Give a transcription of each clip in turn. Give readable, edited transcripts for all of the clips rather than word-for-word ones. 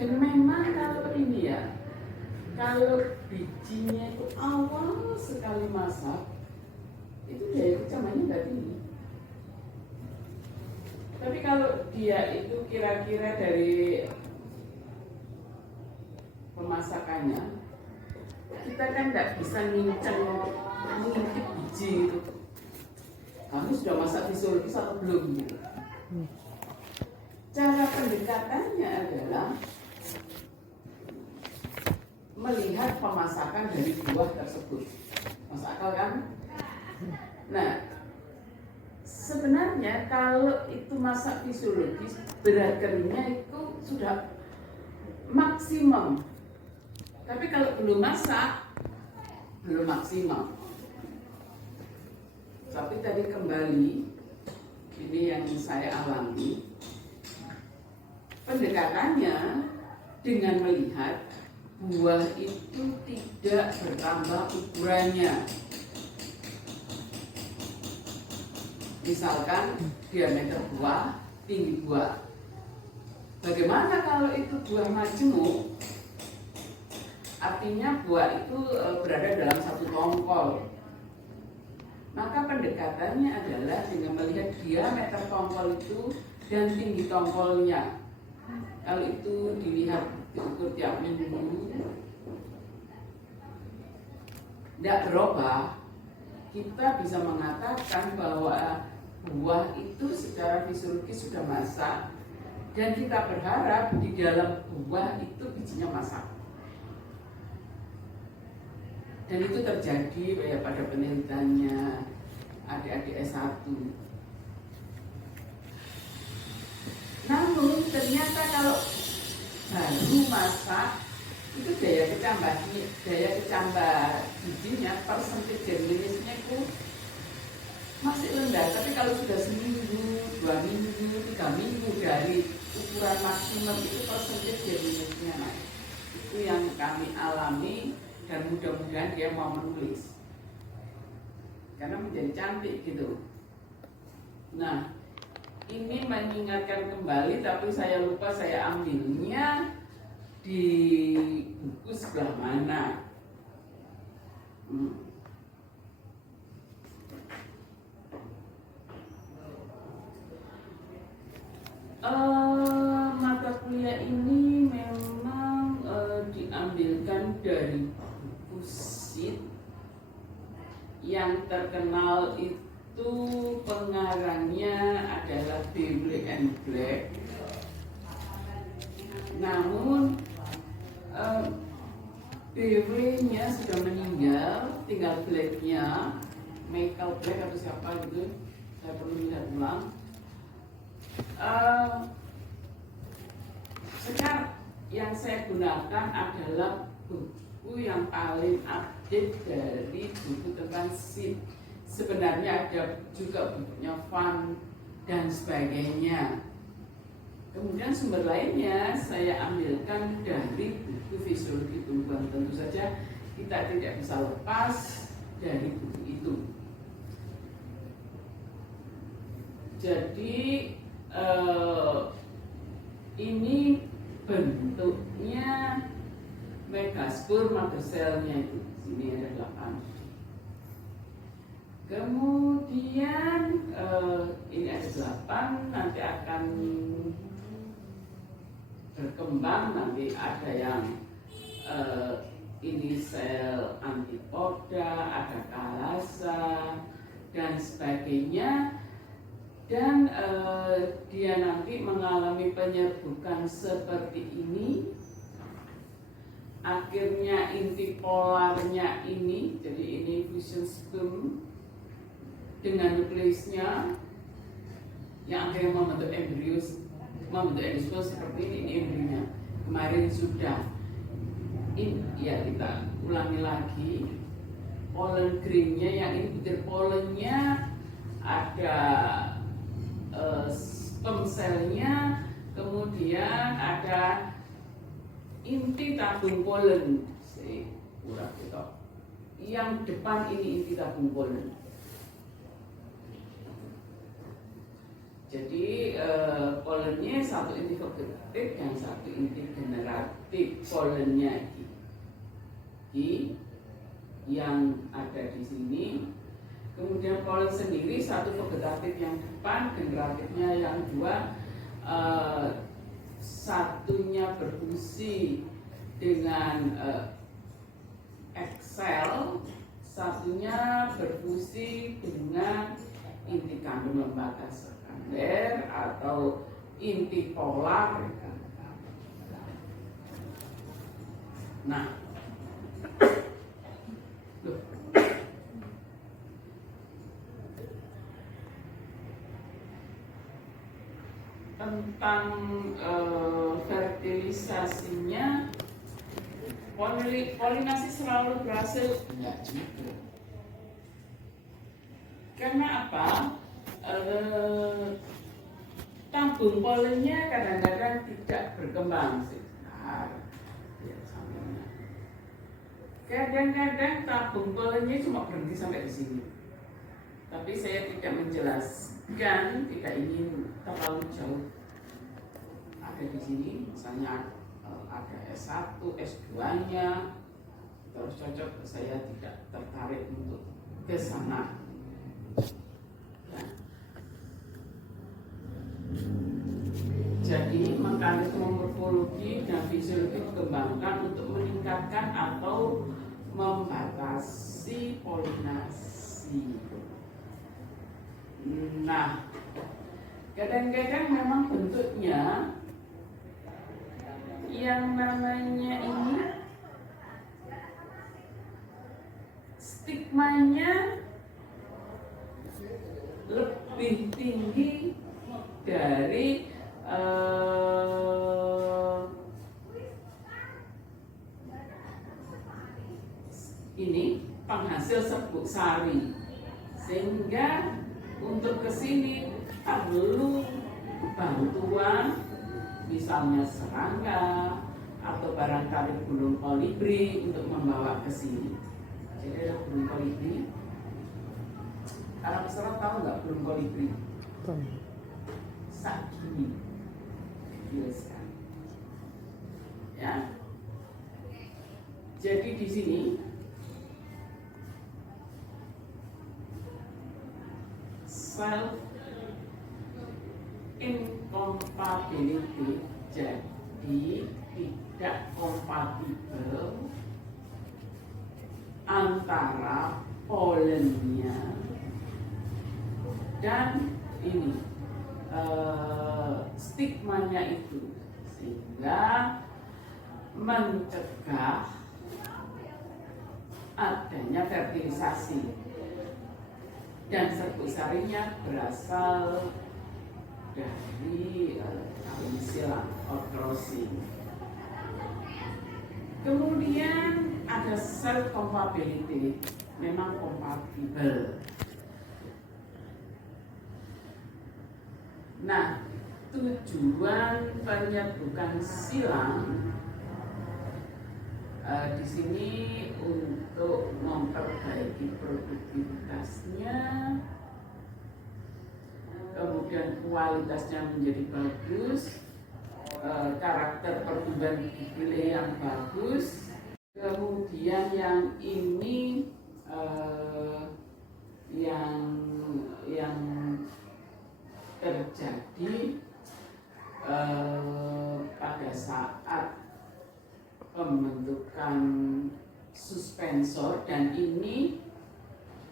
Dan memang kalau ini ya, kalau bijinya itu awal sekali masak, itu daya kecamannya nggak tinggi. Tapi kalau dia itu kira-kira dari pemasakannya, kita kan nggak bisa mengintip biji itu. Kamu sudah masak fisiologis atau belum? Gitu. Cara pendekatannya adalah melihat pemasakan dari buah tersebut. Masuk akal kan? Nah, sebenarnya kalau itu masak fisiologis, berat keringnya itu sudah maksimum. Tapi kalau belum masak, belum maksimal. Tapi tadi kembali, ini yang saya alami, pendekatannya dengan melihat buah itu tidak bertambah ukurannya. Misalkan diameter buah, tinggi buah. Bagaimana kalau itu buah majemuk? Artinya buah itu berada dalam satu tongkol. Maka pendekatannya adalah dengan melihat diameter tongkol itu dan tinggi tongkolnya. Kalau itu dilihat diukur tiap minggu, tidak berubah, kita bisa mengatakan bahwa buah itu secara fisiologis sudah masak, dan kita berharap di dalam buah itu bijinya masak. Dan itu terjadi ya pada penelitiannya adik-adik S1. Namun ternyata kalau baru masak itu daya kecambah bijinya, persentif germinasnya itu masih rendah. Tapi kalau sudah seminggu, 2 minggu, 3 minggu dari ukuran maksimum itu persentif germinasnya naik. Itu yang kami alami. Dan mudah-mudahan dia mau menulis karena menjadi cantik gitu. Nah, ini mengingatkan kembali, tapi saya lupa saya ambilnya di buku sebelah mana. Mata kuliah ini memang diambilkan dari Buku yang terkenal itu pengarangnya adalah Dewey and Black. Namun Dewey-nya sudah meninggal, tinggal Black-nya, Michael Black atau siapa gitu, saya perlu lihat ulang. Sekarang yang saya gunakan adalah buku yang paling update dari buku tentang SID. Sebenarnya ada juga bukunya Van dan sebagainya. Kemudian sumber lainnya saya ambilkan dari buku fisiologi tumbuhan. Tentu saja kita tidak bisa lepas dari buku itu. Jadi ini bentuknya megaspor, mother cell-nya itu sini ada 8. Kemudian ini ada 8, nanti akan berkembang, nanti ada yang ini sel antipoda, ada kalasa dan sebagainya. Dan dia nanti mengalami penyerbukan seperti ini. Akhirnya inti polarnya ini, jadi ini fusion sperm dengan nukleusnya yang akhirnya membentuk endosperm seperti ini embrionya. Kemarin sudah ya kita ulangi lagi. Pollen grainnya yang ini butir pollennya, ada sperm cell-nya, kemudian ada inti tabung polen. Yang depan ini inti tabung polen. Jadi polennya satu inti vegetatif dan satu inti generatif. Polennya G yang ada di sini. Kemudian polen sendiri satu vegetatif yang depan, generatifnya yang dua. Satunya berfungsi dengan Excel, satunya berfungsi dengan inti kandung lembaga sekunder atau inti polar. Nah, tentang fertilisasinya, polinasi selalu berhasil? Enggak juga. Karena apa? Tabung polennya kadang-kadang tidak berkembang. Kadang-kadang tabung polennya cuma berhenti sampai di sini. Tapi saya tidak menjelaskan, tidak ingin terlalu jauh. Ada di sini, misalnya ada S1, S2-nya, terus cocok. Saya tidak tertarik untuk ke sana. Ya. Jadi mekanisme morfologi dan fisiologi dikembangkan untuk meningkatkan atau membatasi polinasi. Nah, kadang-kadang memang bentuknya yang namanya ini stigmanya lebih tinggi dari ini penghasil serbuk sari, sehingga untuk kesini perlu bantuan, misalnya serangga atau barangkali burung kolibri untuk membawa ke sini. Jadi ada burung kolibri. Anak peserta tahu nggak burung kolibri? Sak gini, biasa. Ya. Jadi di sini self incompatibility, jadi tidak kompatibel antara polennya dan ini stigmanya itu, sehingga mencegah adanya fertilisasi, dan serbuk sarinya berasal dari kawin silang or crossing. Kemudian ada self compatibility, memang kompatibel. Nah, tujuan penyerbukan silang di sini untuk memperbaiki produktivitasnya, kemudian kualitasnya menjadi bagus, karakter pertumbuhan dipilih yang bagus. Kemudian yang ini yang terjadi pada saat pembentukan suspensor, dan ini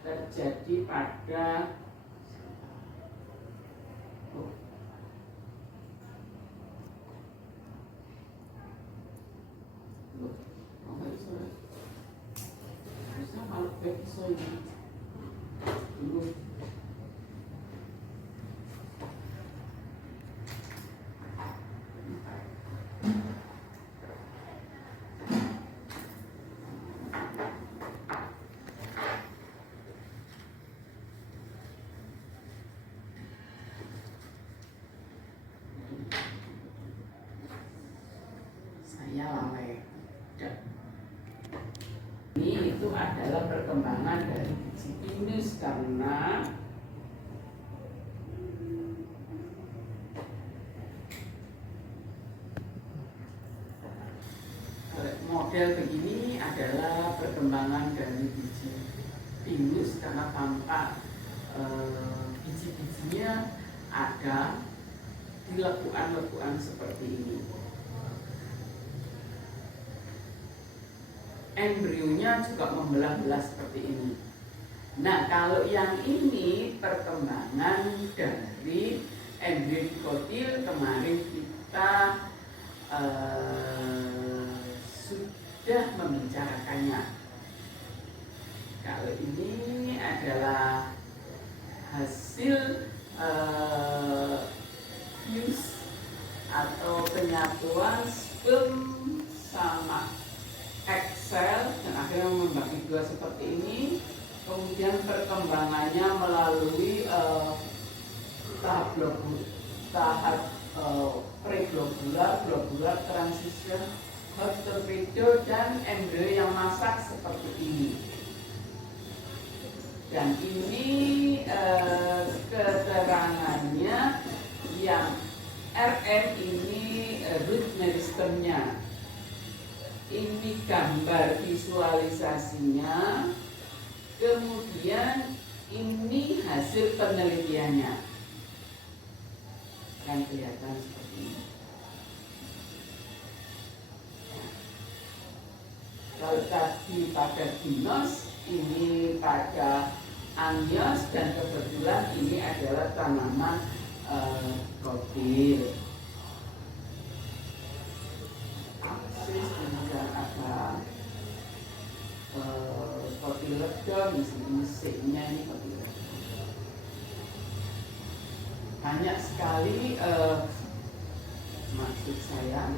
terjadi pada saya lalai. Ini itu adalah perkembangan dari biji pinus, karena model begini adalah perkembangan dari biji pinus karena tampak biji-bijinya ada di lekuan-lekuan seperti ini. Embrionya juga membelah-belah seperti ini. Nah, kalau yang ini perkembangan dari embrio dikotil, kemarin kita sudah membicarakannya. Kalau ini adalah hasil fuse atau penyatuan sperm sama egg cell dan akhirnya membagi dua seperti ini. Kemudian perkembangannya melalui tahap preglobular, globular, transition, hot torpedo, dan embrio yang masak seperti ini. Dan ini keterangannya yang RM ini root meristemnya. Ini gambar visualisasinya, kemudian ini hasil penelitiannya. Kan kelihatan seperti ini. Kalau tadi pada dinos, ini pada anios, dan kebetulan ini adalah tanaman kotil. Aksis, kemudian ada kotiledon, mesinnya ini kotiledon. Banyak sekali, maksud saya,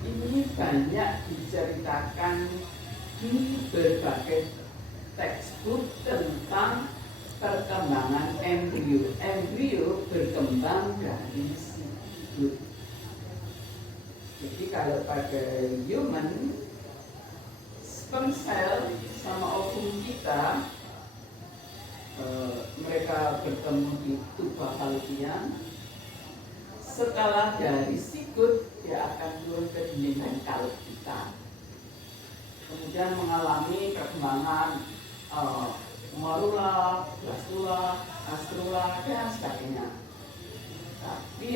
ini banyak diceritakan di berbagai textbook tentang perkembangan embrio. Embrio berkembang dari sigut. Jadi kalau pada human, sperm cell sama ovum kita, mereka bertemu di tuba fallopian. Setelah dari sigut, dia akan turun ke dinding kalut kita. Kemudian mengalami perkembangan morula, blastula, gastrula, dan sebagainya. Tapi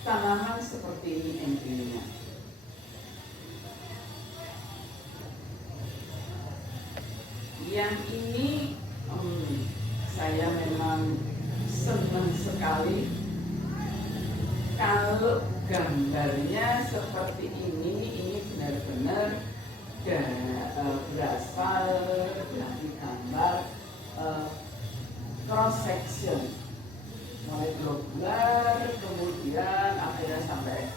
tanaman seperti ini embrionya. Yang ini saya memang senang sekali kalau gambarnya seperti ini benar-benar berasal dari gambar cross section, mulai globular, kemudian akhirnya sampai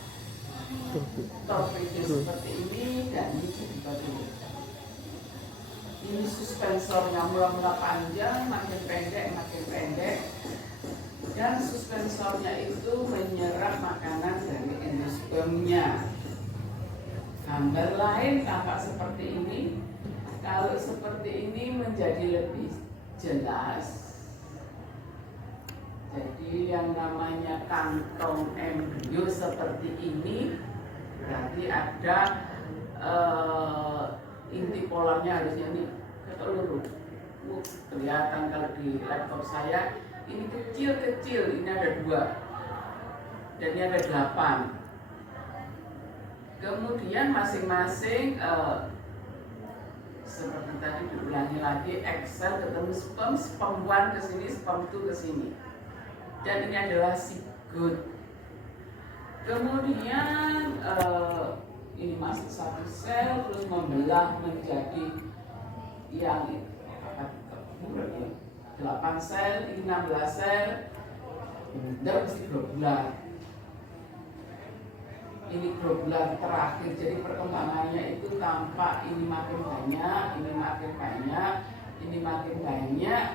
torpedo seperti ini, dan ini juga dulu. Ini suspensornya mula-mula panjang, makin pendek, dan suspensornya itu menyerap makanan dari endospermnya. Gambar lain tampak seperti ini. Kalau seperti ini menjadi lebih jelas. Jadi yang namanya kantong embrio seperti ini berarti ada inti polarnya harusnya ini keseluruh. Kelihatan kalau di laptop saya ini kecil-kecil, ini ada 2 dan ini ada 8. Kemudian masing-masing seperti tadi diulangi lagi, Excel ketemu sperm 1 ke sini, sperm 2 ke sini. Dan ini adalah sigut. Kemudian ini masuk satu sel, terus membelah menjadi yang 8 sel, 16 sel, dan mesti globular. Ini globular terakhir, jadi perkembangannya itu tampak ini makin banyak, ini makin banyak, ini makin banyak.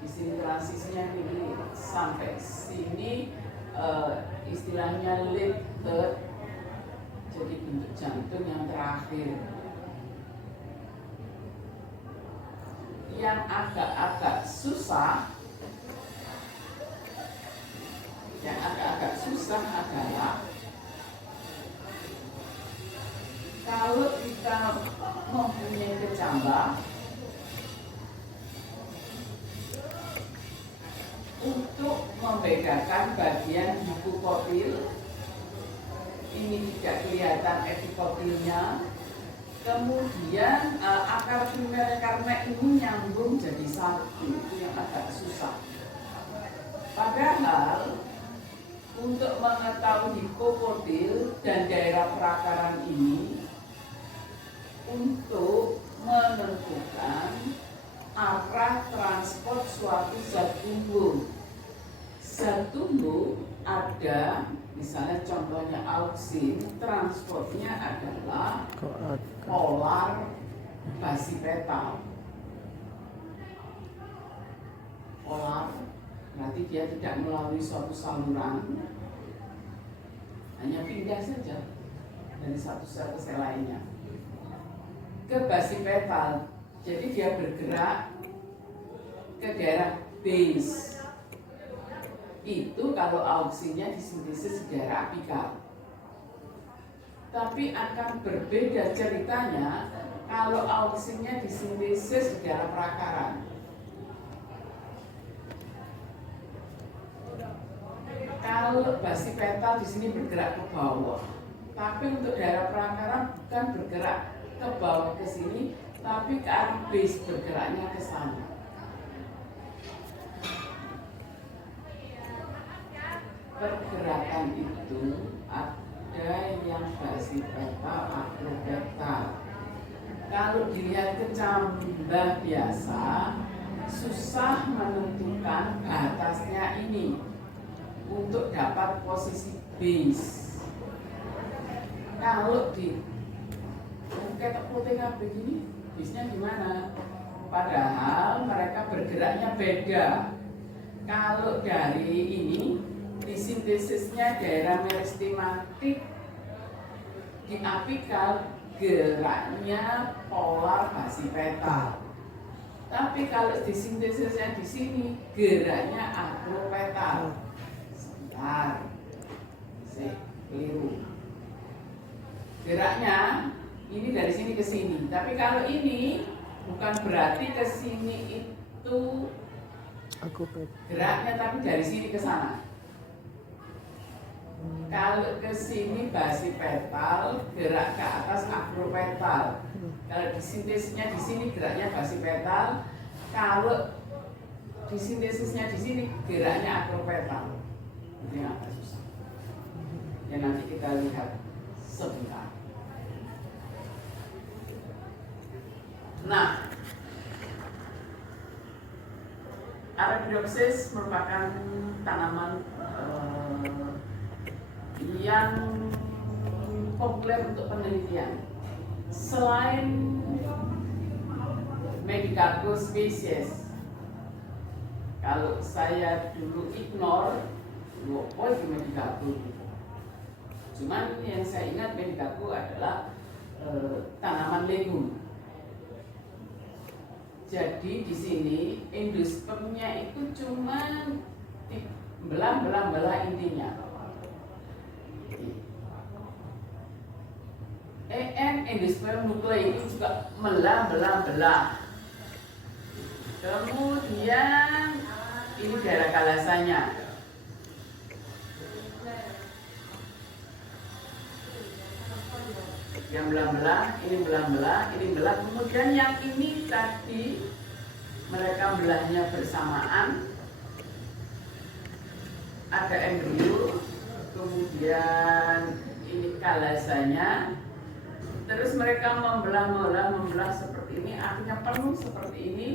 Di sini transisinya ini sampai sini istilahnya late third, jadi bentuk jantung yang terakhir. Yang agak-agak susah, adalah kalau kita mempunyai kecambah untuk membedakan bagian hipokotil, ini tidak kelihatan epikotilnya, kemudian akar primer karena ini nyambung jadi satu, itu yang agak susah. Padahal untuk mengetahui hipokotil dan daerah perakaran ini, untuk menentukan arah transport suatu zat tumbuh. Zat tumbuh ada, misalnya contohnya auksin, transportnya adalah polar basipetal. Polar berarti dia tidak melalui suatu saluran, hanya pindah saja dari satu sel ke sel lainnya ke basipetal. Jadi dia bergerak ke daerah base. Itu kalau auksinnya disintesis di daerah apikal. Tapi akan berbeda ceritanya kalau auksinnya disintesis di daerah perakaran. Kalau basipetal di sini bergerak ke bawah, tapi untuk daerah perakaran bukan bergerak ke bawah ke sini, tapi ke arah base, bergeraknya ke sana. Pergerakan itu ada yang basipetal, akropetal. Kalau dilihat kecambah biasa, susah menentukan batasnya ini untuk dapat posisi base. Kalau di kayak putih begini, base-nya gimana? Padahal mereka bergeraknya beda. Kalau dari ini disintesisnya daerah meristematik, di apikal geraknya polar basipetal. Tapi kalau disintesisnya di sini geraknya akropetal. Sebentar, keliru. Geraknya ini dari sini ke sini. Tapi kalau ini bukan berarti ke sini itu geraknya, tapi dari sini ke sana. Kalau ke sini basipetal, gerak ke atas akropetal. Kalau disintesisnya di sini geraknya basipetal, kalau disintesisnya di sini geraknya akropetal. Ini agak susah. Ya nanti kita lihat sebentar. Nah, Arabidopsis merupakan tanaman yang populer untuk penelitian. Selain Medicago spesies, kalau saya dulu ignore, apa itu Medicago? Cuman yang saya ingat Medicago adalah tanaman legum. Jadi di sini endospermnya itu cuma belah intinya. Endosperm nuklei itu juga belah. Kemudian ini daerah kalasanya. Yang belah-belah, ini belah. Kemudian yang ini tadi mereka belahnya bersamaan. Ada embrio, kemudian ini kalasanya. Terus mereka membelah seperti ini, artinya penuh seperti ini.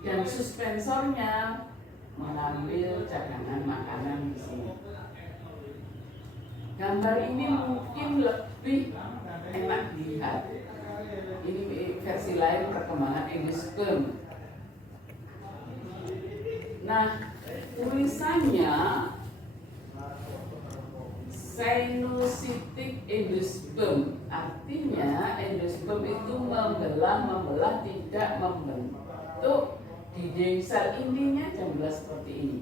Dan suspensornya mengambil cadangan makanan di sini. Gambar ini mungkin lebih enak dilihat. Ini versi lain perkembangan endosperm. Nah, tulisannya sinusitik endosperm, artinya endosperm itu membelah tidak membentuk dinding sel intinya jumlah seperti ini.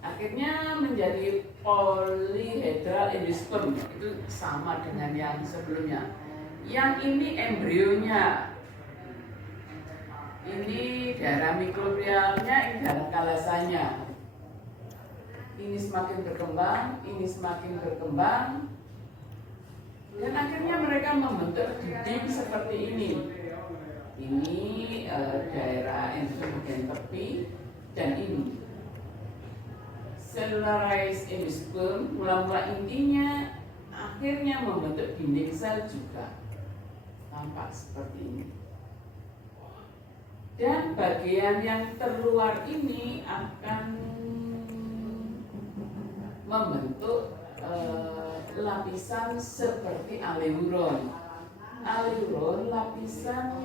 Akhirnya menjadi polyhedral endosperm, itu sama dengan yang sebelumnya. Yang ini embrionya, ini daerah mikrobialnya, ini daerah kalasanya. Ini semakin berkembang, ini semakin berkembang, dan akhirnya mereka membentuk dinding seperti ini. Ini daerah endosperm bagian tepi, dan ini cellularized endosperm. Mula-mula intinya akhirnya membentuk dinding sel juga, tampak seperti ini. Dan bagian yang terluar ini akan membentuk lapisan seperti aleuron. Aleuron lapisan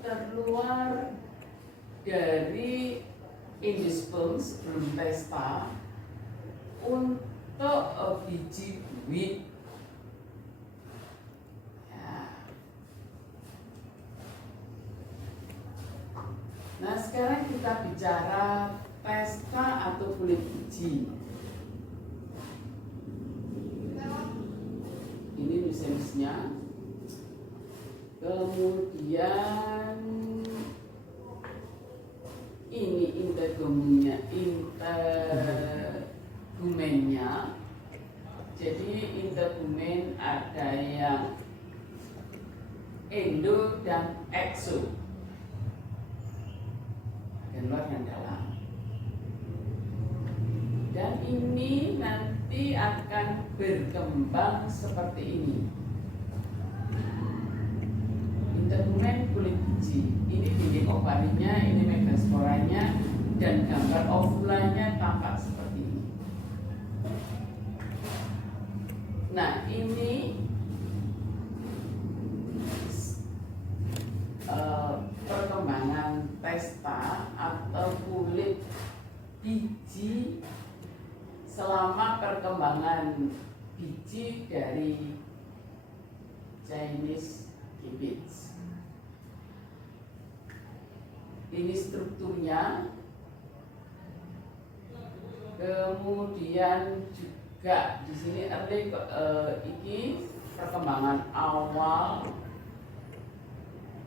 terluar dari endosperm sebelum testa untuk biji buih. Nah, sekarang kita bicara testa atau kulit biji. Ini nucleusnya. Kemudian ini integumennya. Jadi integumen ada yang endo dan exo, dan luar dan dalam. Dan ini nanti akan berkembang seperti ini. Integumen kulit biji. Ini dinding ovarinya, ini megasporanya, dan gambar ovulanya tampak seperti ini. Nah, ini perkembangan testa atau kulit biji selama perkembangan biji dari Chinese cabbage. Ini strukturnya. Kemudian juga di sini ini perkembangan awal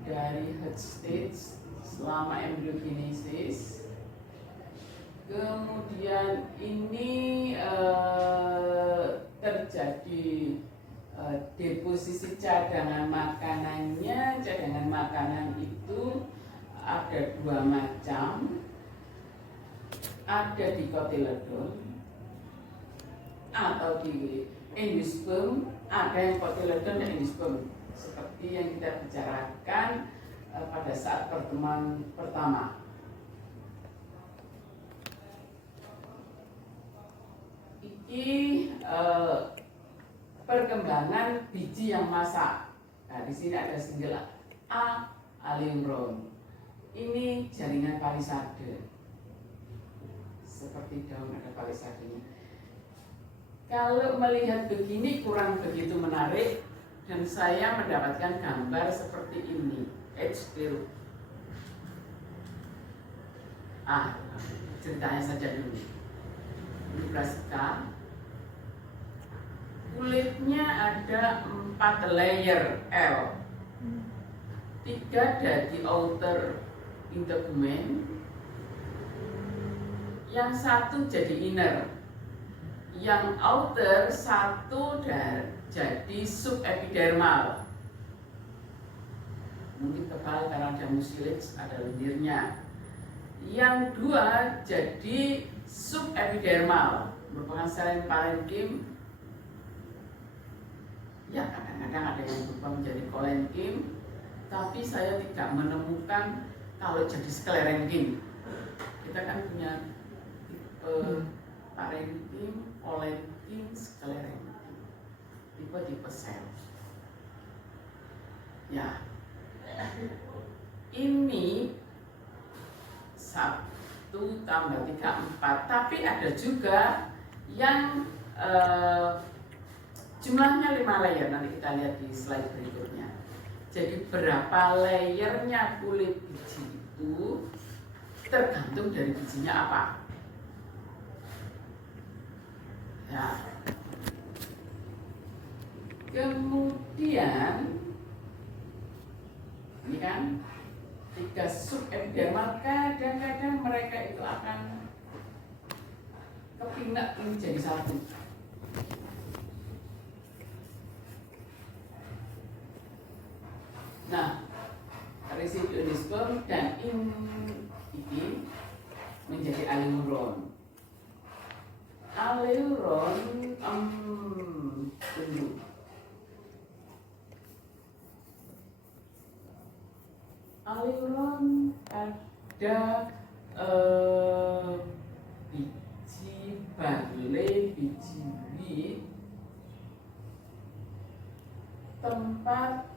dari head stage selama embryogenesis. Kemudian ini terjadi deposisi cadangan makanannya. Cadangan makanan itu ada dua macam, ada di cotyledon atau di endosperm. Ada yang cotyledon dan endosperm, seperti yang kita bicarakan pada saat pertemuan pertama. Ini perkembangan biji yang masak. Nah, di sini ada single A, aleuron. Ini jaringan palisade. Seperti daun ada palisadenya. Kalau melihat begini kurang begitu menarik, dan saya mendapatkan gambar seperti ini. H0. Ceritanya saja dulu. Ini brassica. Kulitnya ada 4 layer L. 3 dari outer integumen, yang 1 jadi inner, yang outer 1 jadi subepidermal. Mungkin tebal karena ada mucilage, ada lendirnya. Yang 2 jadi subepidermal, merupakan sel parenkim. Ya, kadang-kadang ada yang berubah menjadi kolenkim, tapi saya tidak menemukan kalau jadi sklerenkim. Kita kan punya tipe parenkim, kolenkim, sklerenkim, tipe-tipe sel. Ya, ini 1 tambah 3, 4. Tapi ada juga yang jumlahnya 5 layer. Nanti kita lihat di slide berikutnya. Jadi berapa layernya kulit biji itu tergantung dari bijinya apa. Nah, kemudian ini kan 3 subepidermal, kadang-kadang mereka itu akan kepindah menjadi satu. Nah, residu sperm dan ini menjadi aleuron. Aleuron tunggu. Aleuron ada biji barley, biji wheat, tempat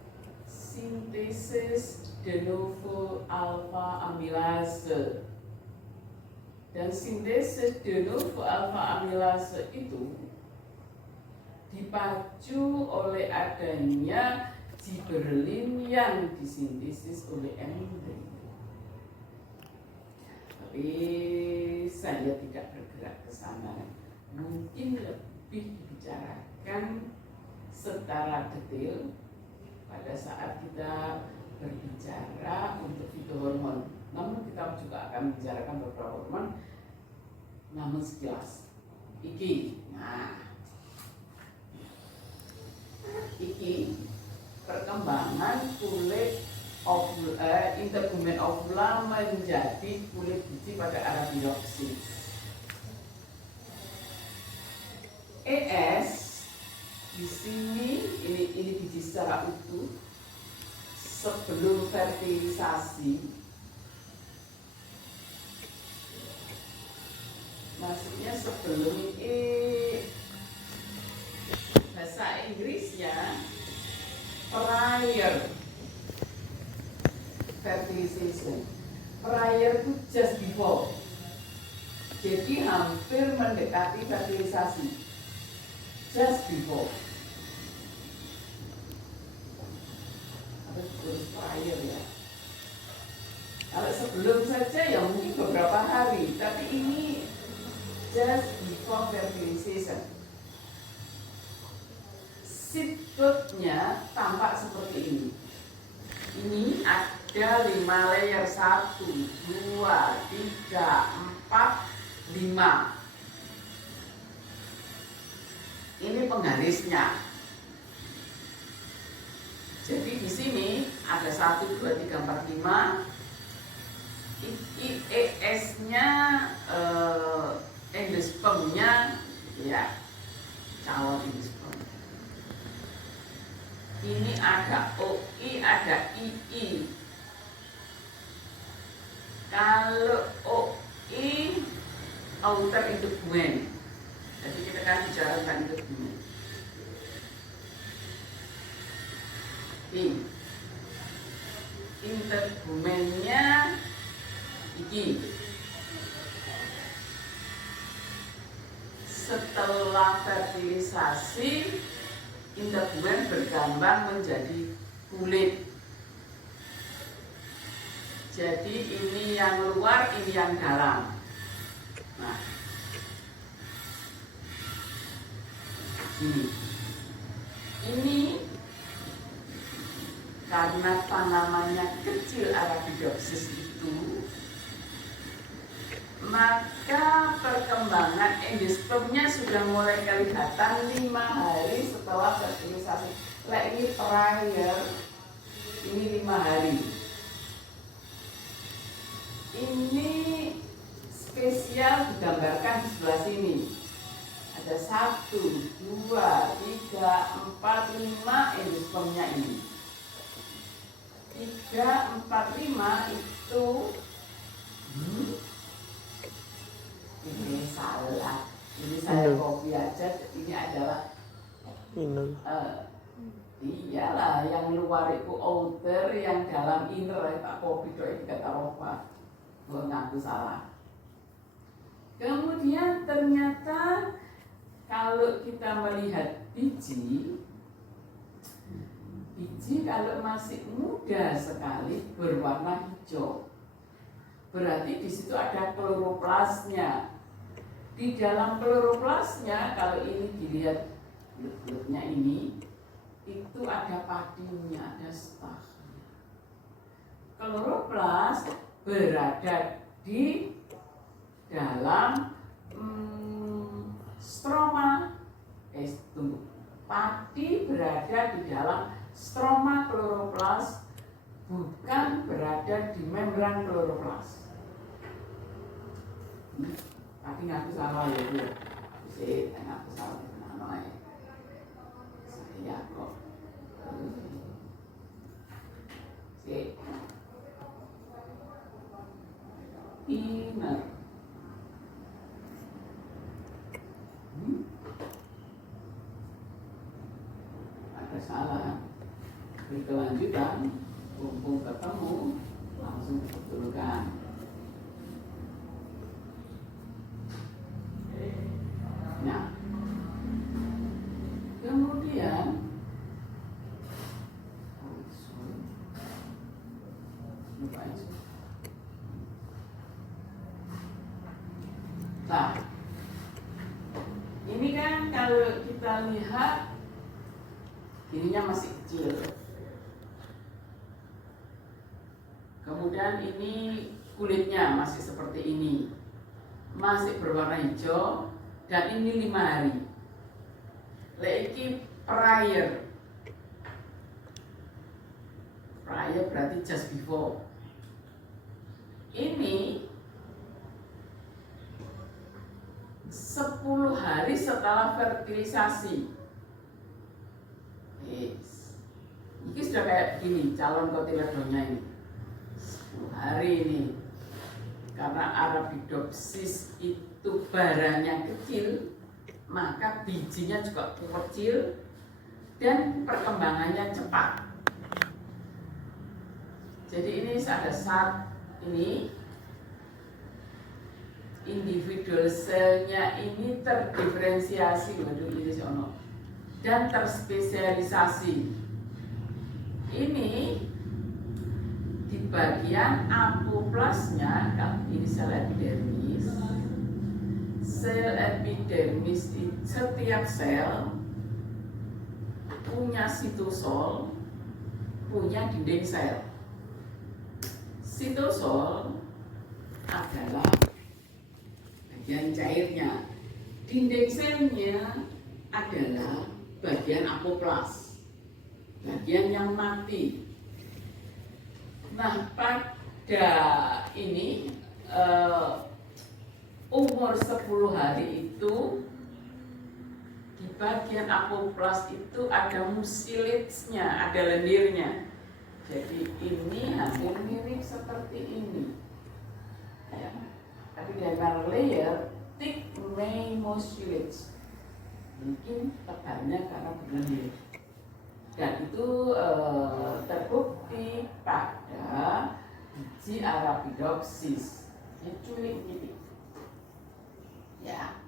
sintesis de novo alpha amilase. Dan sintesis de novo alpha amilase itu dipacu oleh adanya giberelin yang disintesis oleh embrio. Tapi saya tidak bergerak ke sana. Mungkin lebih dibicarakan secara detail pada saat kita berbicara untuk fitohormon. Namun kita juga akan membicarakan beberapa hormon. Namun sekilas iki perkembangan kulit integumen ovula menjadi kulit biji pada Arabidopsis. ES di sini ini biji secara utuh sebelum fertilisasi. Maksudnya sebelum ini bahasa Inggrisnya prior fertilization. Prior itu just before. Jadi hampir mendekati fertilisasi. Just before. Harus terus prior ya. Kalau sebelum saja ya mungkin beberapa hari, tapi ini just before fertilization. Seedbudnya tampak seperti ini. Ini ada 5 layer, 1, 2, 3, 4, 5. Ini penggarisnya. Jadi di sini ada 1, 2, 3, 4, 5. ES-nya endospermnya ya calon endosperm. Ini ada OI, ada II. Kalau OI outer integumen. Jadi kita kan bicara tentang integumen. Ini integumennya iki. Setelah fertilisasi, integumen berkembang menjadi kulit. Jadi ini yang luar, ini yang dalam. Nah, ini karena tanamannya kecil Arabidopsis itu, maka perkembangan endospermnya sudah mulai kelihatan 5 hari setelah fertilisasi. Ini prior, ini 5 hari. Ini spesial digambarkan di sebelah sini. Ada 1, 2, 3, 4, 5 endospermnya ini. 3, 4, 5 itu ini salah. Ini saya copy aja. Ini adalah iyalah yang luar itu outer, yang dalam inner. Tak copy itu kata apa? Gue ngaku salah. Kemudian ternyata kalau kita melihat biji kalau masih muda sekali berwarna hijau. Berarti di situ ada kloroplasnya. Di dalam kloroplasnya, kalau ini dilihat bulat-bulatnya ini, itu ada padinya, ada stafnya. Kloroplas berada di dalam stroma. Tunggu. Padi berada di dalam stroma kloroplas, bukan berada di membran kloroplas. Tapi ngaku salah ya Bu. Sih, ngaku salah ya. Saya kok. Sih. Inner. Ada salah. Berkelanjutan, mumpung ketemu, langsung betulkan. Nah, kemudian nah, ini kan kalau kita lihat ininya masih kecil. Kemudian ini kulitnya masih seperti ini, masih berwarna hijau. Dan ini 5 hari. Lagi prior berarti just before. Ini 10 hari setelah fertilisasi. Yes. Ini sudah kayak gini calon kotiledonnya ini. 10 hari ini. Karena Arabidopsis itu barangnya kecil, maka bijinya juga kecil dan perkembangannya cepat. Jadi ini ada ini individual selnya ini terdiferensiasi dan terspesialisasi. Ini di bagian apoplasnya, ini sel epidermis. Sel epidermis setiap sel punya sitosol, punya dinding sel. Sitosol adalah bagian cairnya, dinding selnya adalah bagian apoplas, bagian yang mati. Nah, pada ini umur 10 hari itu di bagian apoplas itu ada musilitsnya, ada lendirnya. Jadi ini hampir mirip seperti ini. Ya. Tapi di antara layer thick mucilage. Mungkin tebalnya karena berlendir. Dan itu terbukti pada biji Arabidopsis. Ini culik gini. Ya.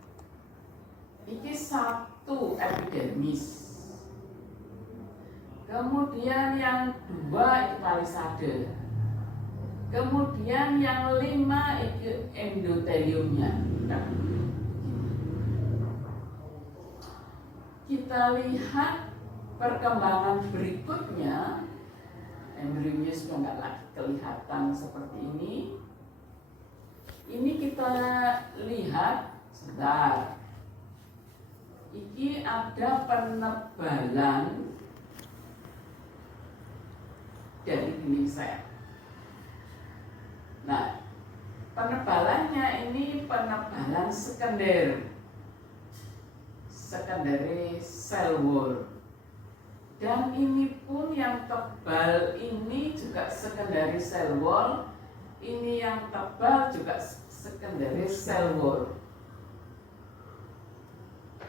Ini satu epidermis. Kemudian yang 2 itu palisade. Kemudian yang 5 itu endoteliumnya. Kita lihat perkembangan berikutnya. Embrionya sudah nggak lagi kelihatan seperti ini. Ini kita lihat sebentar. Ini ada penebalan dari dinding sel. Nah, penebalannya ini penebalan secondary cell wall. Dan ini pun yang tebal ini juga secondary cell wall. Ini yang tebal juga secondary cell wall.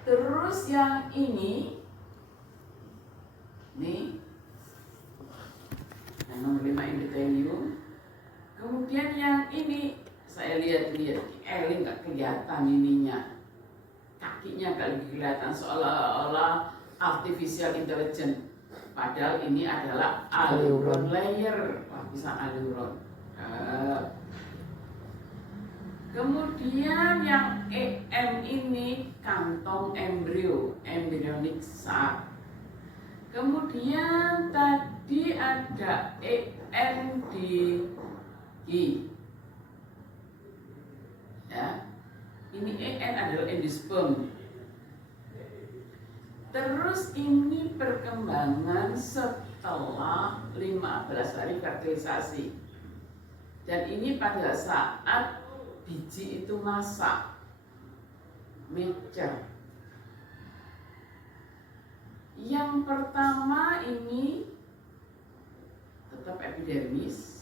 Terus yang ini nih yang nomor 5 endotelium. Kemudian yang ini saya lihat ini nggak kelihatan ininya, kakinya nggak kelihatan, seolah-olah artificial intelligence. Padahal ini adalah aleuron layer, lapisan aleuron. Kemudian yang EM ini kantong embrio, embryonic sac. Kemudian tadi ada EN di G. Ya. Ini EN adalah endosperm. Terus ini perkembangan setelah 15 hari fertilisasi. Dan ini pada saat biji itu masak, mature. Yang pertama ini tetap epidermis.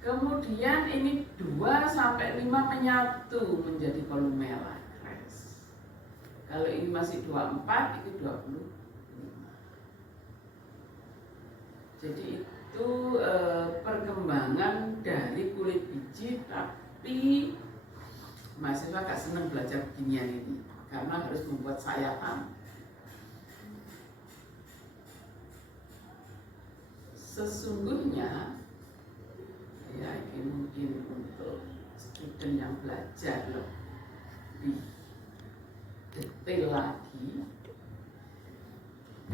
Kemudian ini 2-5 menyatu menjadi kolumella. Kalau ini masih 24, itu 25. Jadi itu perkembangan dari kulit biji, tapi mahasiswa gak senang belajar beginian ini karena harus membuat sayatan. Sesungguhnya ya ini mungkin untuk student yang belajar lebih detail lagi.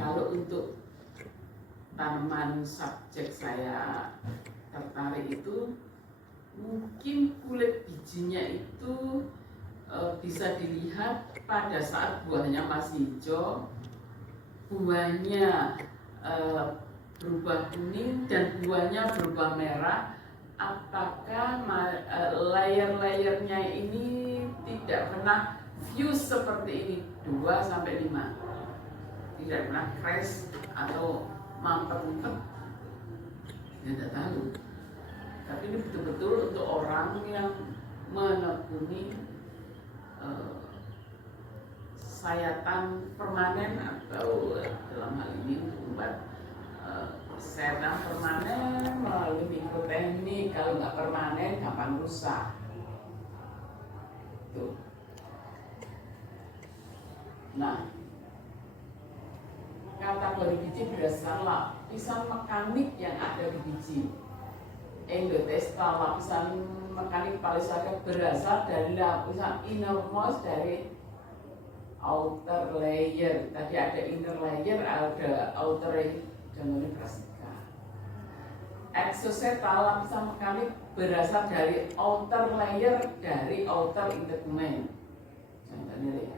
Kalau untuk tanaman subjek saya tertarik itu mungkin kulit bijinya itu bisa dilihat pada saat buahnya masih hijau, buahnya berubah kuning dan buahnya berubah merah. Apakah layer-layernya ini tidak pernah fuse seperti ini 2-5, tidak pernah crash atau mampet-mampet? Ya tidak tahu. Tapi ini betul-betul untuk orang yang menekuni sayatan permanen atau dalam hal ini membuat sayatan permanen melalui mikroteknik. Kalau nggak permanen gampang rusak. Tuh. Nah, kategori biji berdasarkan lapisan mekanik yang ada di biji. Endotestal, lapisan mekanik palisada berasal dari lapisan innermost dari outer layer. Tadi ada inner layer, ada outer layer. Jangan diperhatikan. Exosetal, lapisan mekanik berasal dari outer layer dari outer integumen. Contohnya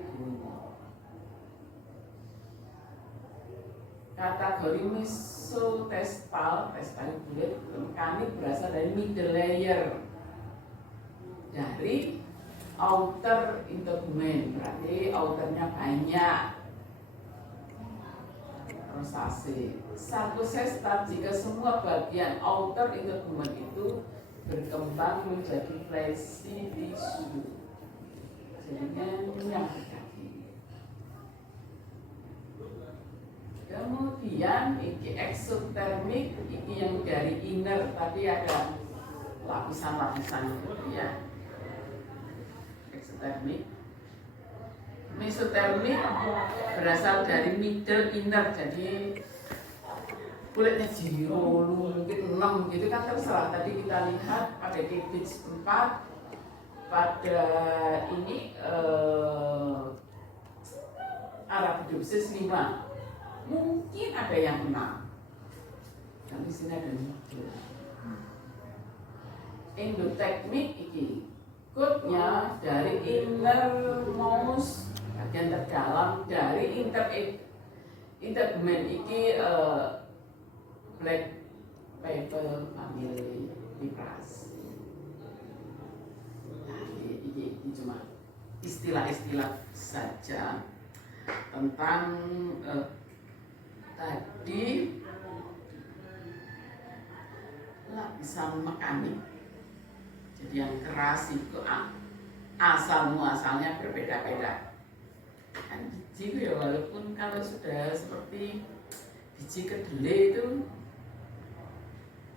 kategori mesotestal, testal kulit mekanik berasal dari middle layer dari outer integumen, berarti outernya banyak. Rosacea. Sarcosestal jika semua bagian outer integumen itu berkembang menjadi fleshy tissue. Jadinya yang terjadi. Kemudian ini exothermic, ini yang dari inner, tadi ada lapisan-lapisan gitu ya. Exothermic. Mesotermik berasal dari middle inner, jadi kulitnya zero, mungkin 6 gitu kan terserah. Tadi kita lihat pada Cabbage 4, pada ini Arabidopsis 5, mungkin ada yang 6. Dan di sini ada middle. Endoteknik ini kutnya dari innermost, bagian terdalam dari integumen iki black pepper family vipras. Nah, ini cuma istilah-istilah saja tentang tadi lapisan mekanik. Jadi yang keras itu asal muasalnya berbeda-beda. Kan biji ya, walaupun kalau sudah seperti biji kedelai itu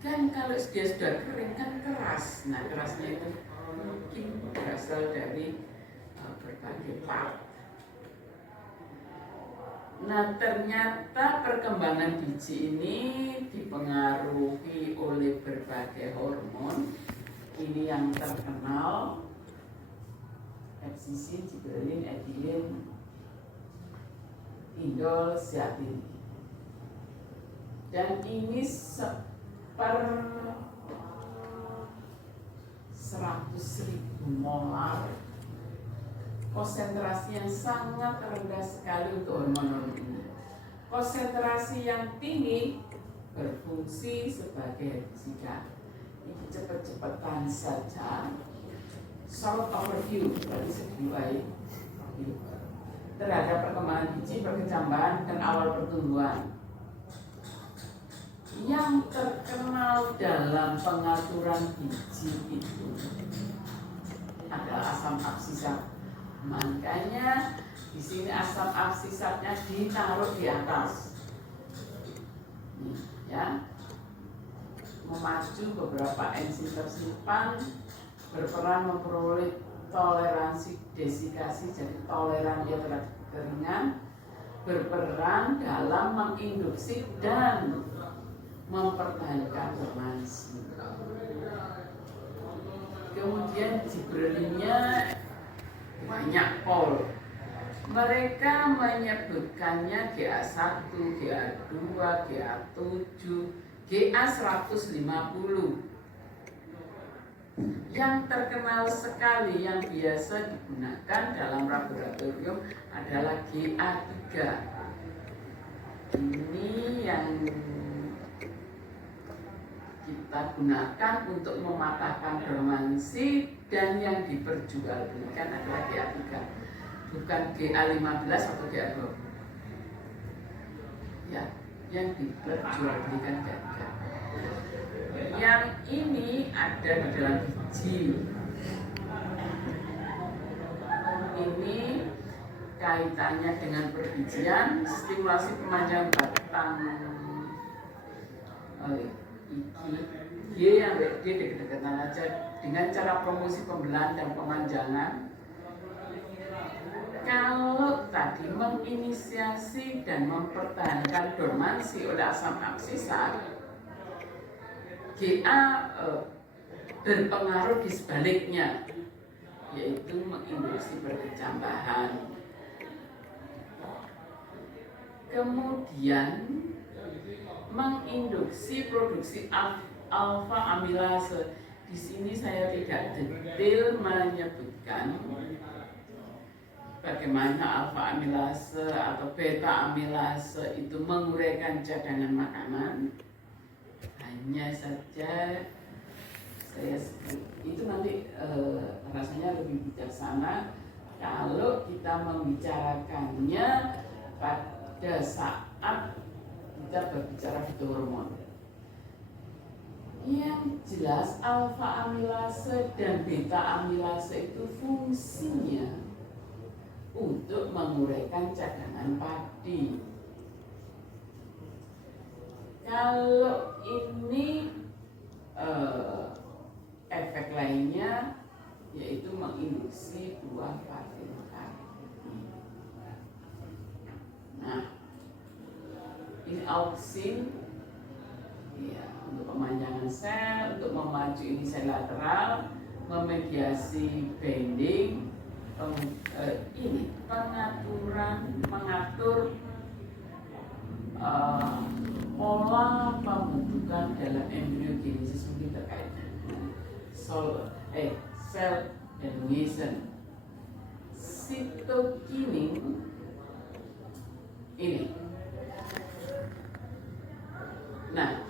kan kalau dia sudah kering kan keras. Nah kerasnya itu mungkin berasal dari berbagai part. Nah ternyata perkembangan biji ini dipengaruhi oleh berbagai hormon. Ini yang terkenal epsisin, giberelin, etilin, indol, zeatin. Dan ini per 100.000 molar, konsentrasi yang sangat rendah sekali untuk hormon ini. Konsentrasi yang tinggi berfungsi sebagai herbisida. Ini cepat-cepatan saja. Short overview dari segi baik terhadap perkembangan biji, perkecambahan, dan awal pertumbuhan. Yang terkenal dalam pengaturan biji itu adalah asam absisat. Makanya di sini asam absisatnya ditaruh di atas. Nih, ya. Memacu beberapa enzim tersimpan, berperan memperoleh toleransi desikasi, jadi toleran dia terhadap kekeringan, berperan dalam menginduksi dan mempertahankan dormansi. Kemudian gibrelinnya banyak pol. Mereka menyebutkannya GA1, GA2, GA7, GA150. Yang terkenal sekali yang biasa digunakan dalam laboratorium adalah GA3. Ini yang kita gunakan untuk mematahkan dormansi, dan yang diperjualbelikan adalah GA3, bukan GA15 atau GA20. Ya, yang diperjualbelikan GA3. Yang ini ada di dalam biji. Ini kaitannya dengan perbijian, stimulasi pemanjang batang G yang D deket-deketan aja dengan cara promosi pembelahan dan pemanjangan. Kalau tadi menginisiasi dan mempertahankan dormansi oleh asam absisat, GA berpengaruh di sebaliknya, yaitu menginduksi perkecambahan. Kemudian menginduksi produksi alfa amilase. Di sini saya tidak detail menyebutkan bagaimana alfa amilase atau beta amilase itu menguraikan cadangan makanan. Hanya saja saya itu nanti rasanya lebih bijaksana kalau kita membicarakannya pada saat kita berbicara fitohormon. Yang jelas alfa amilase dan beta amilase itu fungsinya untuk menguraikan cadangan padi. Kalau ini efek lainnya yaitu menginduksi buah padi. Nah, ini auksin ya, untuk pemanjangan sel, untuk memacu ini sel lateral, memediasi binding, ini mengatur pola pembentukan dalam embryogenesis, mungkin terkait cell elongation. Sitokinin ini. Nah,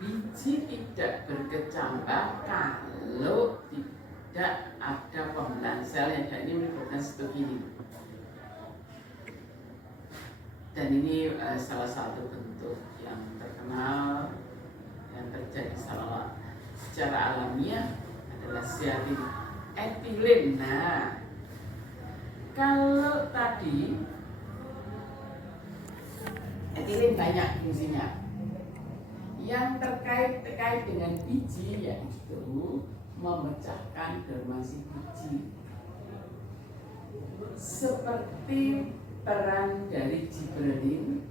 biji tidak berkecambah kalau tidak ada pembelahan sel yang ini menimbulkan sitokinin. Dan ini salah satu bentuk yang terkenal yang terjadi secara alamiah adalah zeatin, etilin. Nah, kalau tadi etilin banyak fungsinya. Yang terkait dengan biji yaitu memecahkan dormansi biji. Seperti peran dari giberelin,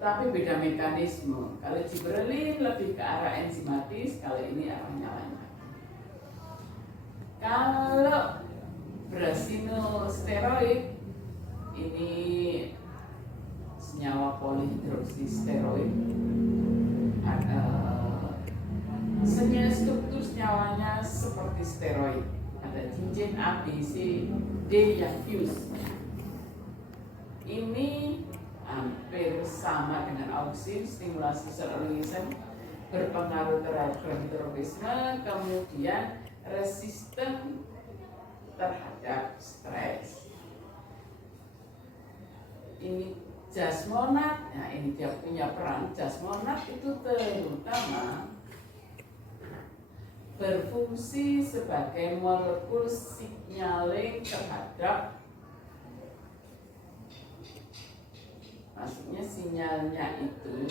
tapi beda mekanisme. Kalau giberelin lebih ke arah enzimatis, kalau ini arahnya lain. Kalau Brasinosteroid ini senyawa polihidroksisteroid. Struktur senyawanya seperti steroid. Ada cincin A, B, C, D yang fuse. Ini hampir sama dengan auksin, stimulasi serotonin berpengaruh terhadap hipotrophisme, kemudian resisten terhadap stres. Ini jasmonat, nah ini dia punya peran. Jasmonat itu terutama berfungsi sebagai molekul signaling terhadap, maksudnya sinyalnya itu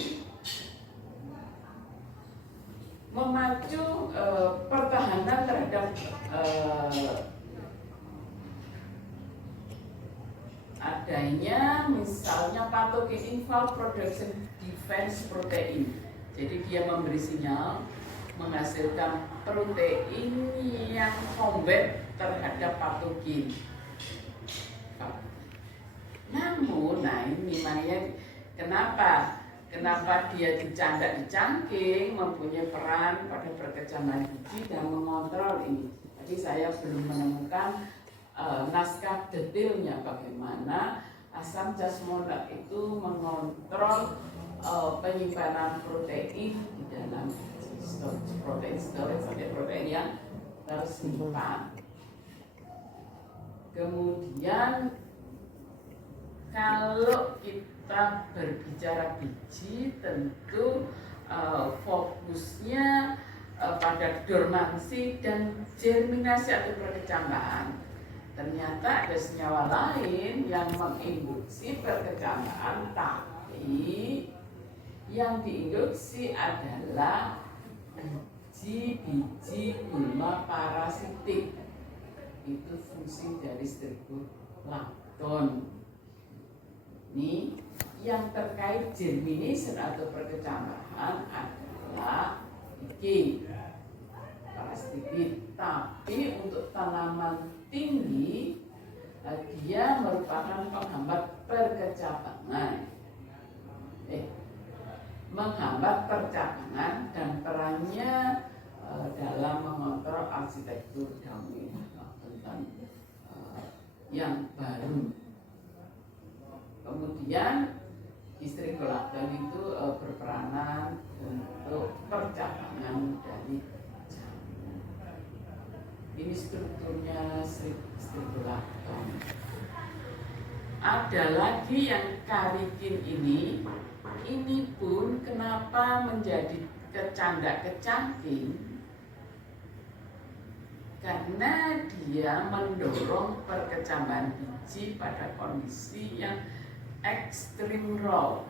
memacu pertahanan terhadap adanya misalnya patogen involve production defense protein. Jadi dia memberi sinyal menghasilkan protein yang combat terhadap patogen. Namun, nah ini makanya kenapa dia dicangking mempunyai peran pada perkecaman biji dan mengontrol ini. Jadi saya belum menemukan naskah detailnya bagaimana asam jasmonat itu mengontrol penyimpanan protein di dalam protein storage sampai protein yang tersimpan. Kemudian kalau kita berbicara biji, tentu fokusnya pada dormansi dan germinasi atau perkecambahan. Ternyata ada senyawa lain yang menginduksi perkecambahan, tapi yang diinduksi adalah biji-biji gulma parasitik. Itu fungsi dari streptolakton. Ini yang terkait germination atau perkecambahan adalah parasitik. Tapi untuk tanaman tinggi dia merupakan penghambat perkecambahan. Menghambat percabangan dan perannya dalam mengontrol arsitektur daun yang baru. Kemudian streptolakton itu berperanan untuk percabangan dari jamu. Ini strukturnya streptolakton. Ada lagi yang karikin ini pun kenapa menjadi kecangking, karena dia mendorong perkecambahan biji pada kondisi yang ekstrim raw,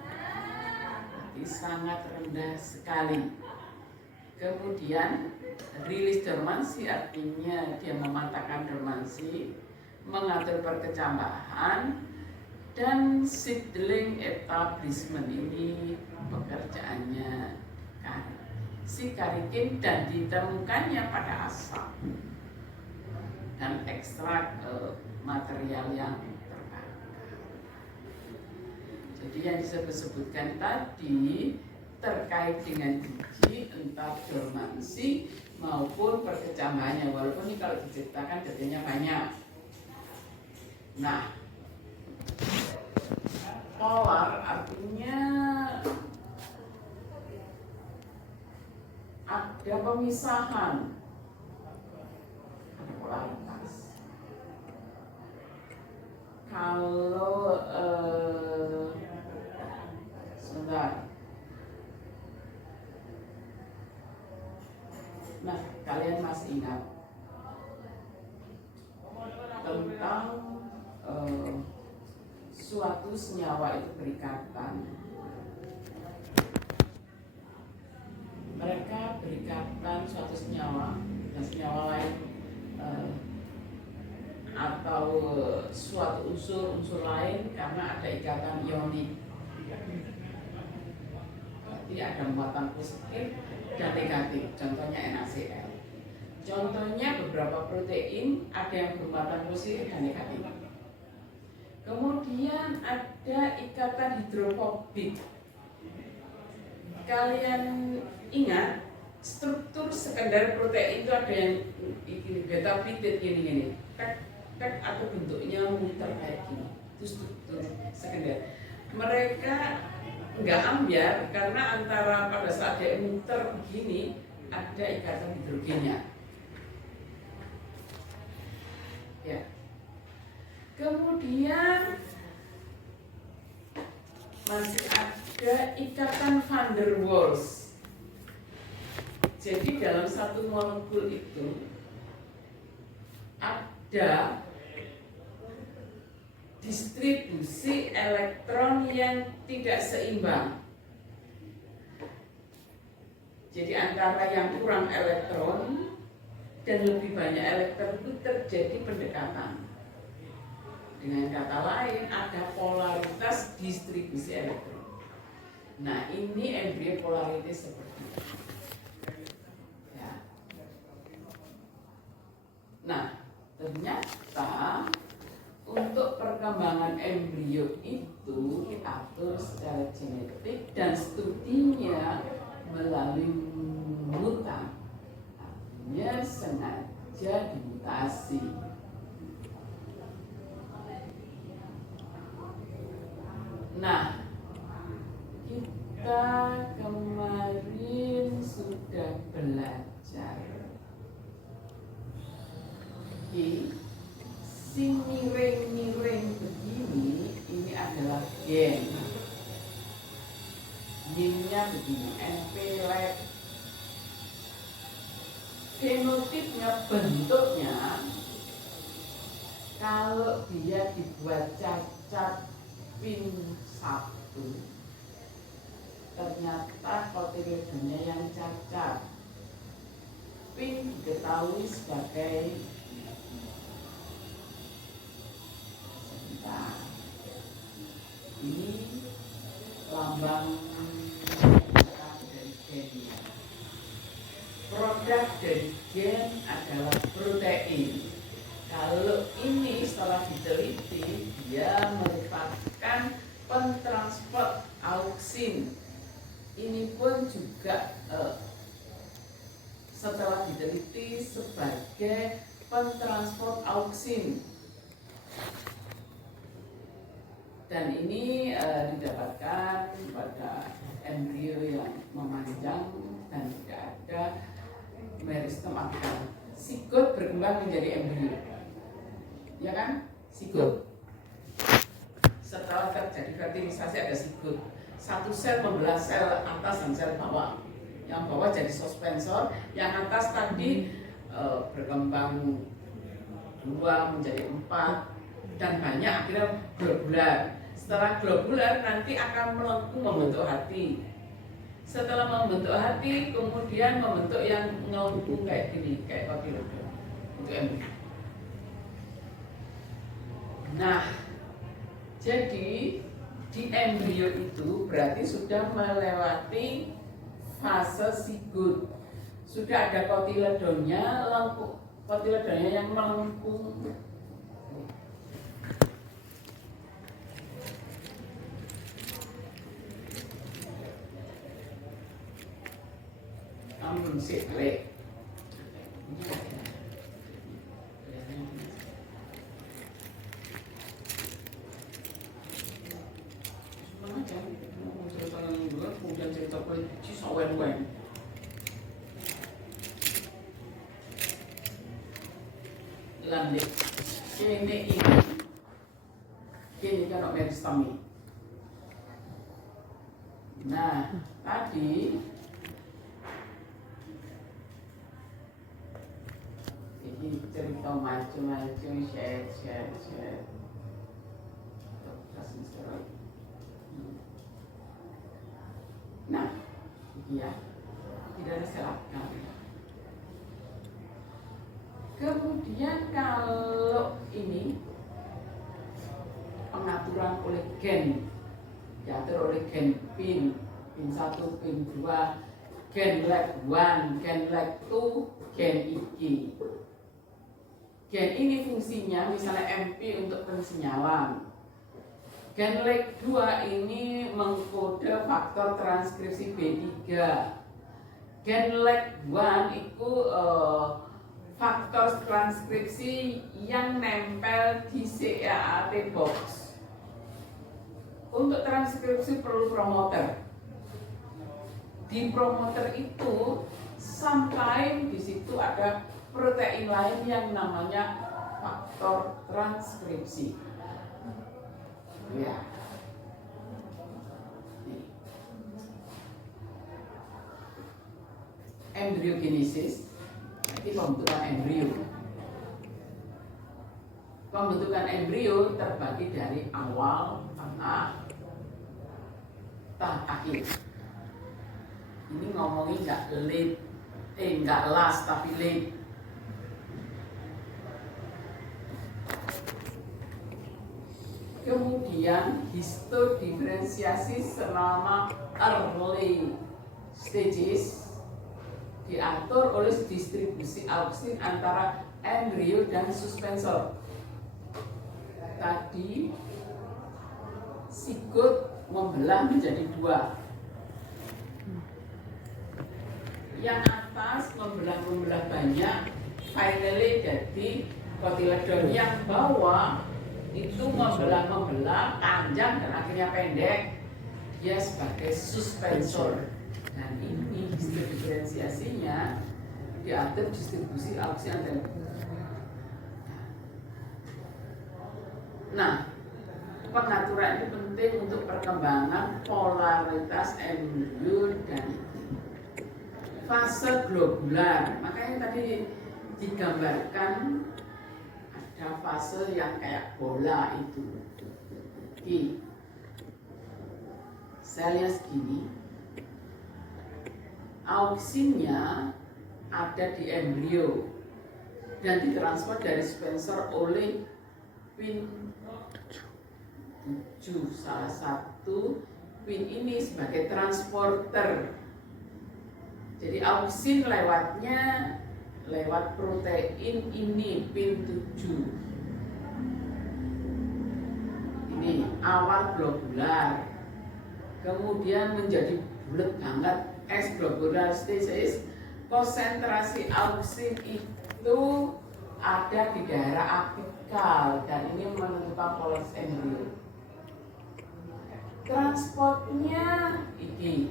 jadi sangat rendah sekali. Kemudian rilis dormansi, artinya dia mematahkan dormansi, mengatur perkecambahan, dan seedling establishment. Ini pekerjaannya si karikin dan ditemukannya pada asam dan ekstrak material yang terbakar. Jadi yang disebutkan tadi terkait dengan biji, entah dormansi maupun perkecambahannya, walaupun ini kalau diceritakan detailnya banyak. Nah, polar artinya ada pemisahan, ada polaritas. Kalau sebentar, nah kalian masih ingat tentang suatu senyawa itu berikatan. Mereka berikatan suatu senyawa dan senyawa lain atau suatu unsur lain karena ada ikatan ionik. Berarti ada muatan positif dan negatif. Contohnya NaCl. Contohnya beberapa protein ada yang bermuatan positif dan negatif. Kemudian ada ikatan hidrofobik. Kalian ingat struktur sekunder protein itu ada yang beta peptid gini, tek atau bentuknya muter kayak gini. Itu struktur sekunder. Mereka nggak ambiar karena antara pada saat dia muter begini ada ikatan hidrogennya. Ya. Kemudian masih ada ikatan van der Waals. Jadi dalam satu molekul itu ada distribusi elektron yang tidak seimbang. Jadi antara yang kurang elektron dan lebih banyak elektron itu terjadi pendekatan. Dengan kata lain ada polaritas distribusi elektron. Nah ini embrio polaritas seperti ini. Ya. Nah ternyata untuk perkembangan embrio itu diatur secara genetik dan studinya melalui mutan. Artinya sengaja dimutasi. Nah, kita kemarin sudah belajar si miring-miring begini, ini adalah gen. Gennya begini, NP-lab. Fenotipnya, bentuknya, kalau dia dibuat cacat pin 1, ternyata kotiledonnya yang cacat. Pin diketahui sebagai ini lambang dari gennya. Produk dari gen adalah protein. Kalau ini setelah diteliti, dia merupakan pentransport auksin. Ini pun juga setelah diteliti sebagai pentransport auksin. Dan ini didapatkan pada embrio yang memanjang dan tidak ada meristem apical. Sigot berkembang menjadi embrio, ya kan? Sigot. Setelah terjadi fertilisasi ada sigot. Satu sel membelah sel atas dan sel bawah. Yang bawah jadi suspensor, yang atas tadi berkembang 2 menjadi 4 dan banyak, akhirnya globular. Setelah globular nanti akan melengkung membentuk hati. Setelah membentuk hati, kemudian membentuk yang melengkung kayak gini, kayak kotiledon. Itu embrio. Nah, jadi di embrio itu berarti sudah melewati fase sigot. Sudah ada kotiledonnya, kotiledonnya yang melengkung. Amun sikle. Kemudian cerita politisi sawen-wen. Lanjut. Ini kan meristemi. Nah, tadi ini cerita macam-macam, share. Nah, iya, tidak ada silakan. Kemudian kalau ini pengaturan oleh gen, diatur oleh gen pin 1, pin 2, gen leg 1, gen leg 2, gen iki. Gen ini fungsinya misalnya MP untuk pensinyalan. Gen leg 2 ini mengkode faktor transkripsi B3. Gen leg 1 itu faktor transkripsi yang nempel di CAAT box. Untuk transkripsi perlu promoter. Di promoter itu sampai di situ ada protein lain yang namanya faktor transkripsi. Ya. Embryogenesis, ini pembentukan embrio. Pembentukan embrio terbagi dari awal, tengah, akhir. Ini ngomongin nggak last tapi late. Kemudian histodiferensiasi selama early stages diatur oleh distribusi auksin antara embrio dan suspensor. Tadi sigot membelah menjadi dua. Yang atas membelah banyak, finally jadi kotiledon. Yang bawah itu membelah panjang dan akhirnya pendek, dia sebagai suspensor. Dan ini diferensiasinya diatur distribusi auksin antara. Nah, pengaturan ini penting untuk perkembangan polaritas embrio dan fase globular. Makanya tadi digambarkan ada fase yang kayak bola itu. Selnya segini. Auksinnya ada di embrio dan ditransfer dari suspensor oleh pin 7. Salah satu pin ini sebagai transporter. Jadi auksin lewat protein ini, pin 7. Ini awal globular. Kemudian menjadi bulat banget, S globular stasis. Konsentrasi auksin itu ada di daerah apikal dan ini menentukan polaritas embrio. Transportnya ini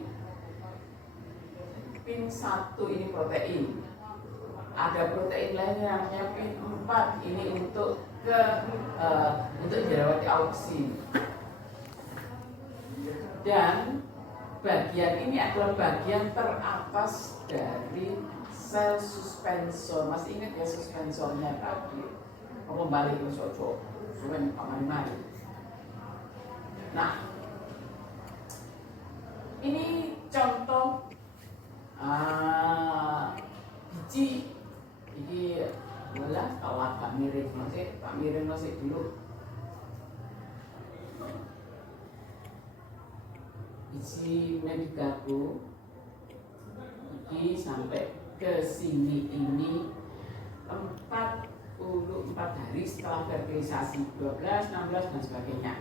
pin 1 ini protein. Ada protein lain yang namanya pin 4 ini untuk jerawat auksin. Dan bagian ini adalah bagian teratas dari sel suspensor. Masih ingat ya suspensornya tadi? Kembali ke sojo, mari. Nah, ini contoh biji. Ini adalah kalau agak miring masih dulu. Biji medicago ini sampai ke sini ini 44 hari setelah fertilisasi, 12, 16 dan sebagainya.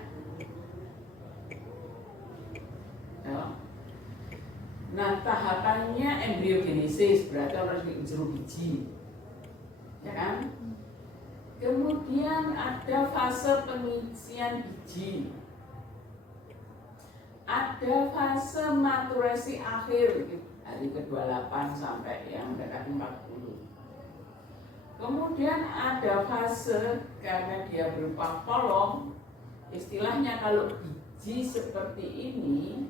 Ya. Nah, tahapannya embryogenesis berarti harus jeruk biji, ya kan? Kemudian ada fase pengisian biji. Ada fase maturasi akhir hari ke-28 sampai yang dekat 40. Kemudian ada fase karena dia berupa kolom, istilahnya kalau biji seperti ini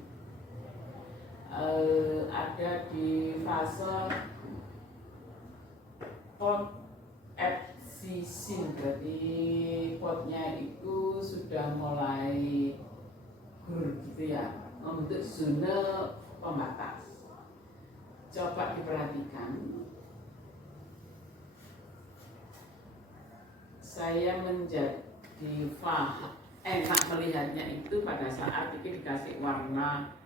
ada di fase pot abscission, berarti potnya itu sudah mulai gitu ya, membentuk zona pembatas. Coba diperhatikan. Saya menjadi enak melihatnya itu pada saat ini dikasih warna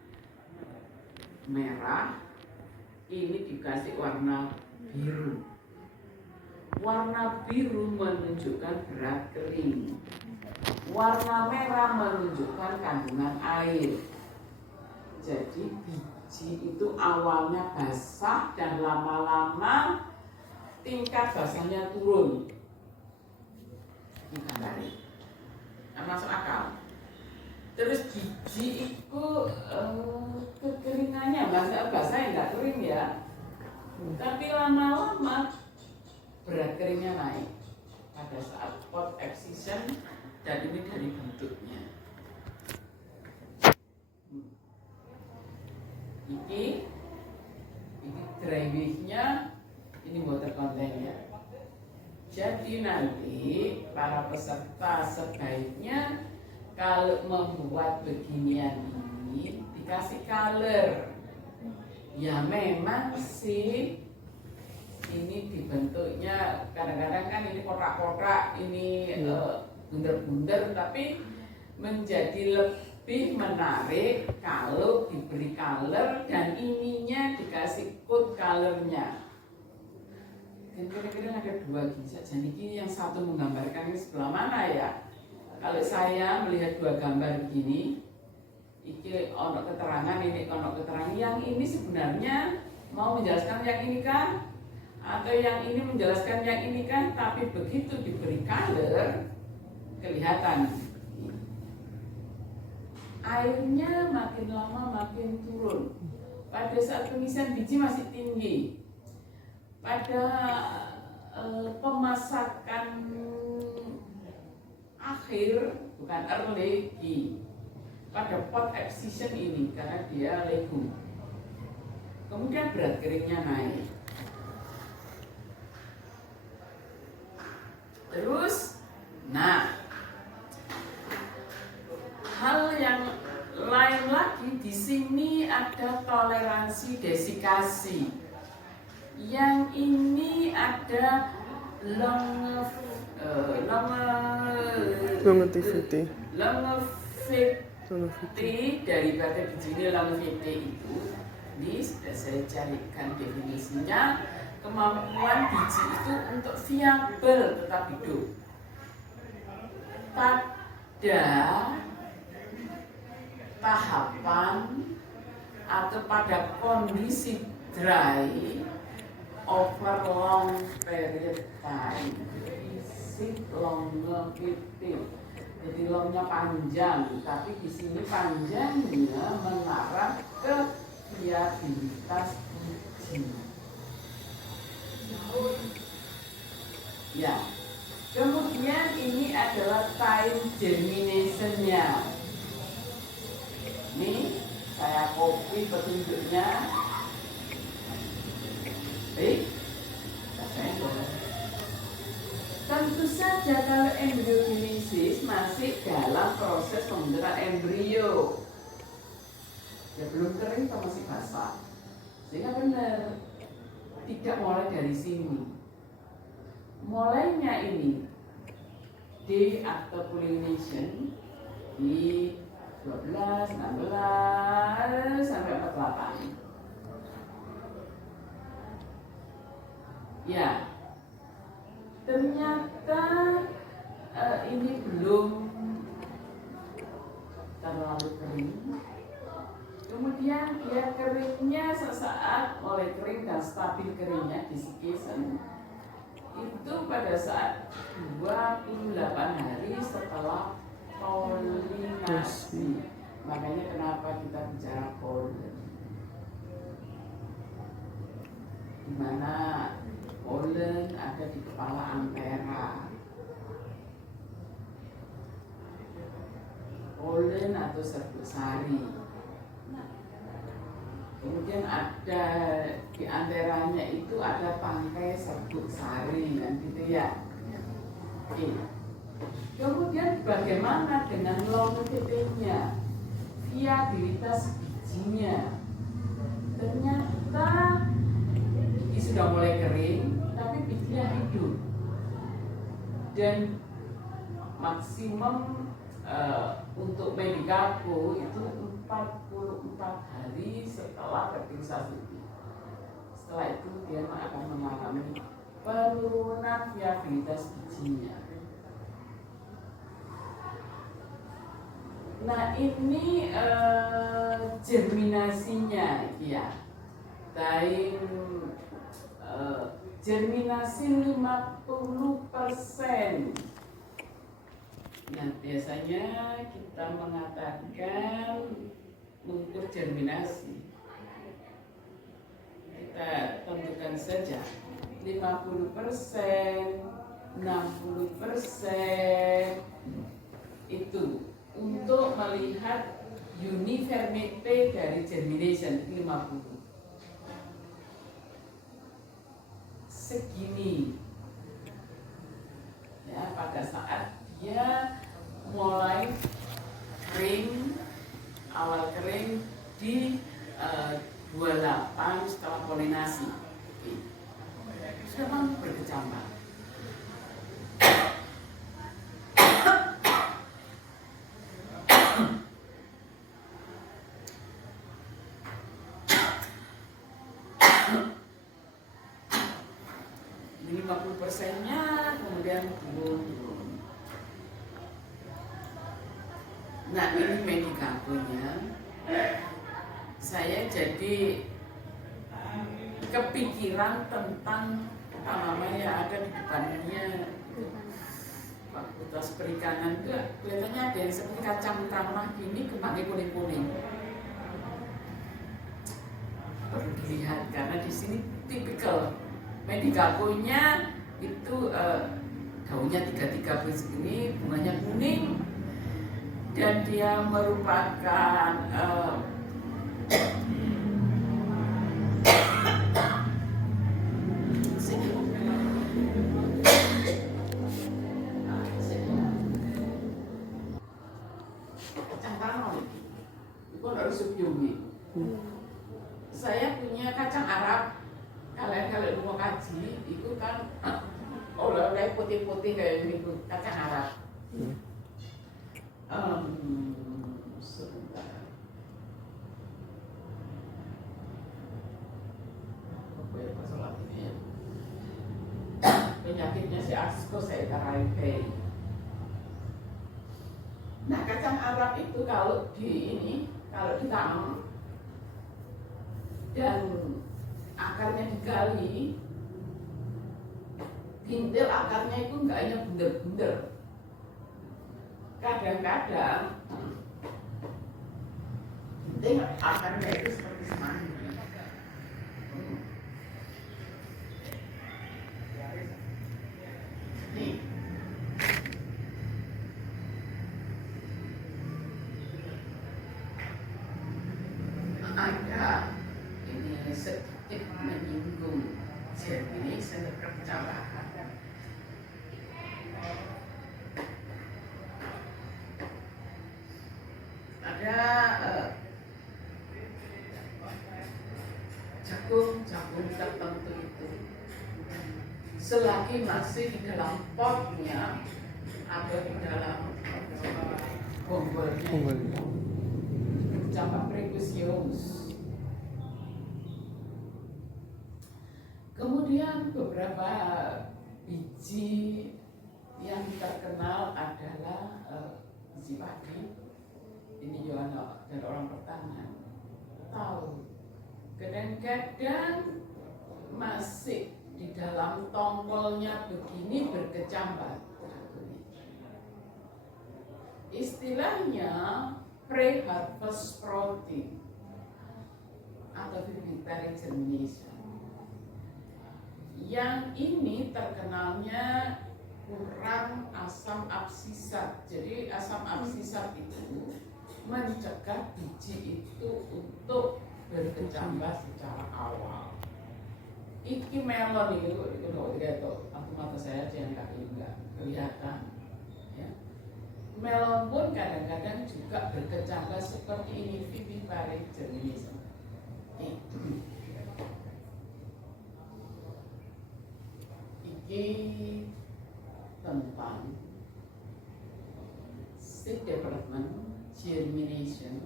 merah, ini dikasih warna biru. Warna biru menunjukkan berat kering. Warna merah menunjukkan kandungan air. Jadi biji itu awalnya basah dan lama-lama tingkat basahnya turun. Ini gambarnya. Nah, masuk akal. Terus biji itu kekeringannya basah ya nggak kering ya, tapi lama-lama berat keringnya naik pada saat pot excision, dan ini dari bentuknya. Ini dry wave-nya, ini water content-nya. Jadi nanti para peserta sebaiknya kalau membuat beginian ini dikasih color. Ya memang sih ini dibentuknya kadang-kadang kan ini kotak-kotak, ini bundar-bundar, tapi menjadi lebih menarik kalau diberi color dan ininya dikasih code colornya. Dan kira-kira ada dua gini saja. Ini yang satu menggambarkan ini sebelah mana ya? Kalau saya melihat dua gambar begini, ini ono keterangan, ini ono keterangan. Yang ini sebenarnya mau menjelaskan yang ini kan? Atau yang ini menjelaskan yang ini kan? Tapi begitu diberi color, kelihatan. Airnya makin lama makin turun. Pada saat pengisian biji masih tinggi. Pada pemasakan akhir, bukan early, pada pot excision ini karena dia legum, kemudian berat keringnya naik. Terus, nah, hal yang lain lagi di sini ada toleransi desikasi. Yang ini ada longevity daripada biji ini. Longevity itu ini sudah saya carikan definisinya, kemampuan biji itu untuk viabel tetap hidup pada tahapan atau pada kondisi dry over long period time. Longevity. Jadi longnya panjang, tapi di sini panjangnya mengarah ke viabilitas biji. Ya. Kemudian ini adalah time germination-nya. Ini saya copy petunjuknya. Baik, tentu saja kalau embryogenesis masih dalam proses pembentukan embrio, ya belum kering atau masih basah, sehingga benar tidak mulai dari sini. Mulainya ini day after pollination di 12, 16 sampai 48. Ya, ternyata ini belum terlalu kering. Kemudian dia keringnya sesaat mulai kering dan stabil keringnya desiccation itu pada saat 28 hari setelah polinasi. Makanya kenapa kita bicara pollen, di mana pollen ada di kepala antera. Pollen atau serbuk sari. Kemudian ada di anteranya itu ada tangkai serbuk sari, kan gitu ya. Oke. Kemudian bagaimana dengan longevity-nya, viabilitas bijinya? Ternyata ini sudah mulai kering, tapi bijinya hidup dan maksimum untuk medicago itu 44 hari setelah fertilisasi. Setelah itu dia akan mengalami penurunan viabilitas bijinya. Nah ini germinasinya ya. Germinasi 50%. Nah biasanya kita mengatakan untuk germinasi kita tentukan saja 50%, 60% itu untuk melihat uniformity dari germination 50. Segini ya, pada saat dia mulai kering, awal kering di 28 setelah polinasi sudah mampu berkecambah. Ini 50%-nya kemudian turun. Nah ini medicagonya. Saya jadi kepikiran tentang tanaman yang ada di depannya. Fakultas Perikanan itu kelihatannya ada yang seperti kacang tanah gini, kembangnya kuning-kuning. Perlu dilihat karena di sini tipikal medicagonya itu daunnya tiga begini, bunganya kuning, dan dia merupakan saya punya kacang Arab. Kalian mau kaji itu kan oleh putih-putih kayak gitu, kacang Arab. Sebentar. Apa ya masalah ini ya? Penyakitnya si Ascosaccharide. Nah kacang Arab itu kalau ditanam dan akarnya digali, bintil akarnya itu enggak hanya bunder-bunder. Kadang-kadang bintil akarnya itu seperti semanggi. Nih. Ada ini sedikit menyinggung germination percambahan. Ada jagung tertentu itu selagi masih di dalam potnya atau di dalam bonggolnya bercambah precusius. Kemudian beberapa biji yang terkenal adalah biji padi. Ini juga dari orang pertanian tahu. Kadang-kadang masih di dalam tongkolnya begini berkecambah. Istilahnya pre-harvest sprouting atau viviparity germination. Yang ini terkenalnya kurang asam absisat. Jadi asam absisat itu mencegah biji itu untuk berkecambah secara awal. Iki melon itu loh, aku mata saya aja yang nggak kelihatan. Ya. Melon pun kadang-kadang juga berkecambah seperti ini, viviparity germination. Iki tentang seed development, germination,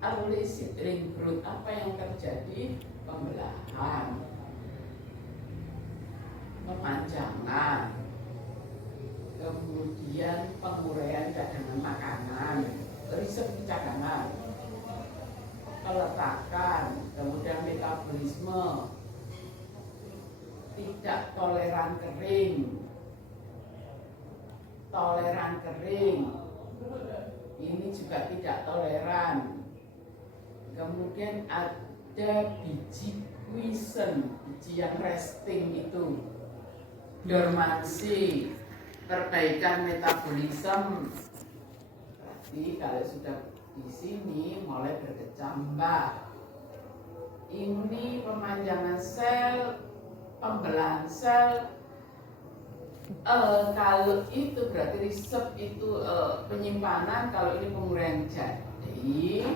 early seedling growth. Apa yang terjadi pembelahan, pemanjangan, kemudian penguraian cadangan makanan, riset cadangan, peletakan, kemudian metabolisme, tidak toleran kering, ini juga tidak toleran. Kemudian ada biji quiescent, biji yang resting itu, dormansi, perbaikan metabolisme. Berarti kalau sudah di sini mulai berkecambah. Ini pemanjangan sel, pembelahan sel. Kalau itu berarti resep itu penyimpanan, kalau ini penguraian. Jadi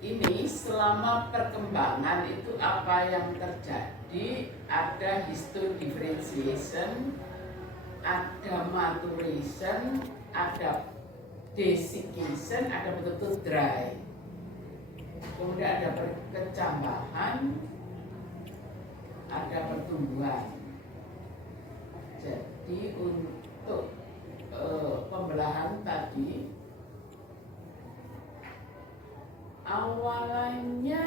ini selama perkembangan itu apa yang terjadi? Ada histodifferentiation, ada maturation, ada desiccation, ada betul-betul dry. Kemudian ada perkecambahan, ada pertumbuhan. Jadi untuk pembelahan tadi awalannya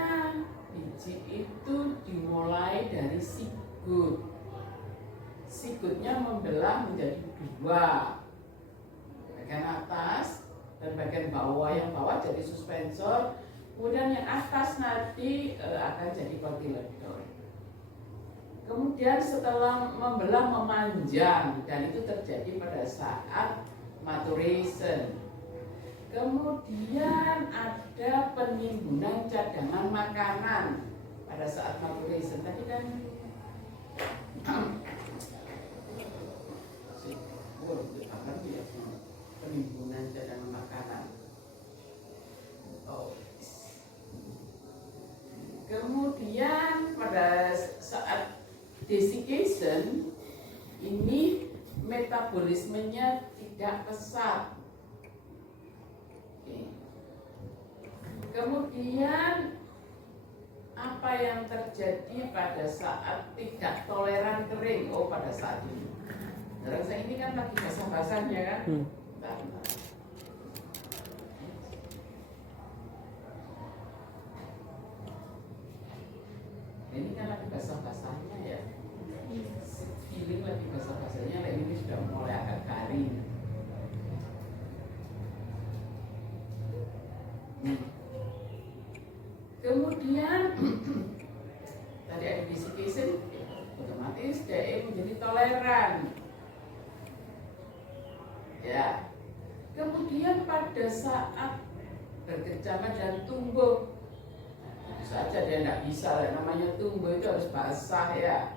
biji itu dimulai dari sigut. Sigutnya membelah menjadi dua, bagian atas dan bagian bawah. Yang bawah jadi suspensor, kemudian yang atas nanti akan jadi kotiledon. Kemudian setelah membelah memanjang, dan itu terjadi pada saat maturation. Kemudian ada penimbunan cadangan makanan pada saat maturation. Tadi kan penimbunan cadangan makanan. Kemudian pada saat desiccation ini metabolismenya tidak pesat. Kemudian apa yang terjadi pada saat tidak toleran kering? Pada saat ini. Sekarang saya ini kan lagi basah-basahnya kan. Ini kan lagi basah-basahnya ya. Feeling lagi basah-basahnya, ini sudah mulai agak garing. Kemudian tadi ada desiccation, otomatis DE menjadi toleran. Ya. Kemudian pada saat berkecambah dan tumbuh, saja dia tidak bisa, namanya tumbuh itu harus basah ya.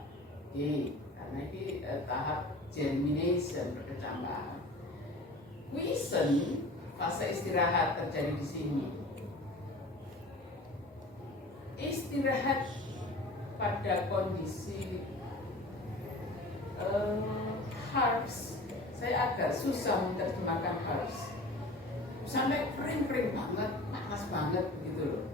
Karena ini tahap germination, berkecambahan. Quiescent, fase istirahat terjadi di sini. Istirahat pada kondisi herbs, saya agak susah menerjemahkan herbs. Sampai kering-kering banget, panas banget begitu loh.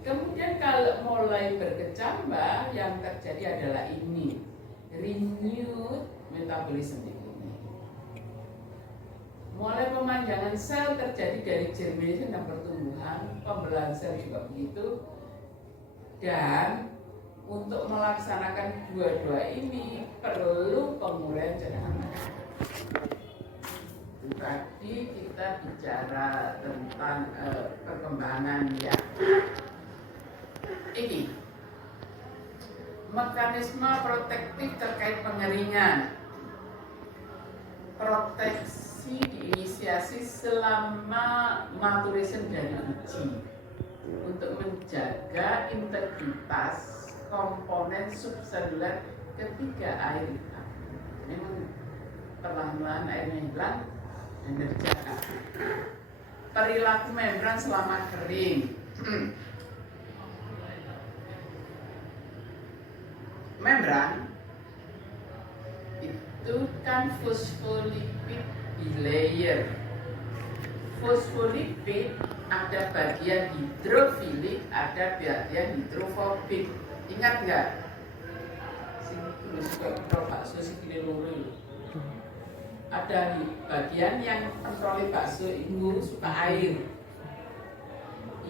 Kemudian kalau mulai berkecambah, yang terjadi adalah ini, renewed metabolism ini. Mulai pemanjangan sel terjadi dari germination dan pertumbuhan, pembelahan sel juga begitu. Dan untuk melaksanakan dua-dua ini perlu penguraian cadangan makanan. Tadi kita bicara tentang perkembangan ya. Ini mekanisme protektif terkait pengeringan. Proteksi diinisiasi selama maturation dari biji untuk menjaga integritas komponen subseluler ketika air hilang. Memang perlahan-lahan airnya hilang dan terjaga. Perilaku membran selama kering. Membran itu kan fosfolipid bilayer. fosfolipid ada bagian hidrofilik, ada bagian hidrofobik. Ingat nggak? Sini suka bakso sikile loro. Ada bagian yang kontrol bakso itu suka air.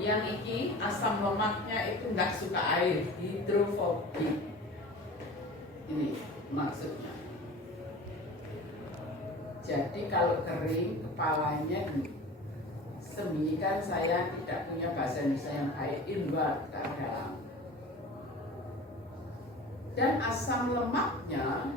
Yang ini asam lemaknya itu nggak suka air, hidrofobik. Ini maksudnya. Jadi kalau kering kepalanya sembunyikan, saya tidak punya bahasa Indonesia yang baik, inward ke dalam. Dan asam lemaknya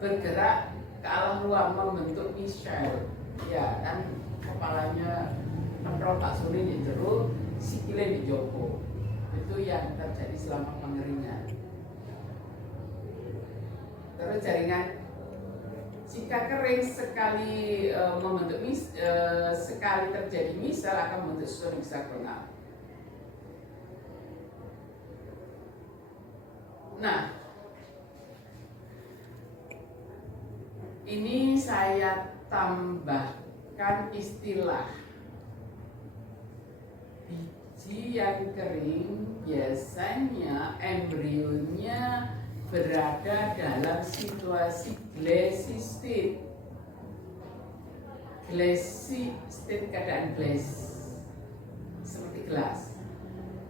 bergerak ke alam luar membentuk misel. Ya kan, kepalanya kontrol Pak Suri di jero, sikile di joko. Itu yang terjadi selama pengeringan. Terus jaringan jika kering sekali membentuk sekali terjadi misel akan membentuk susun heksagonal. Nah, ini saya tambahkan istilah biji yang kering. Biasanya embrionya berada dalam situasi glassy state. Glassy state, keadaan glass, seperti gelas,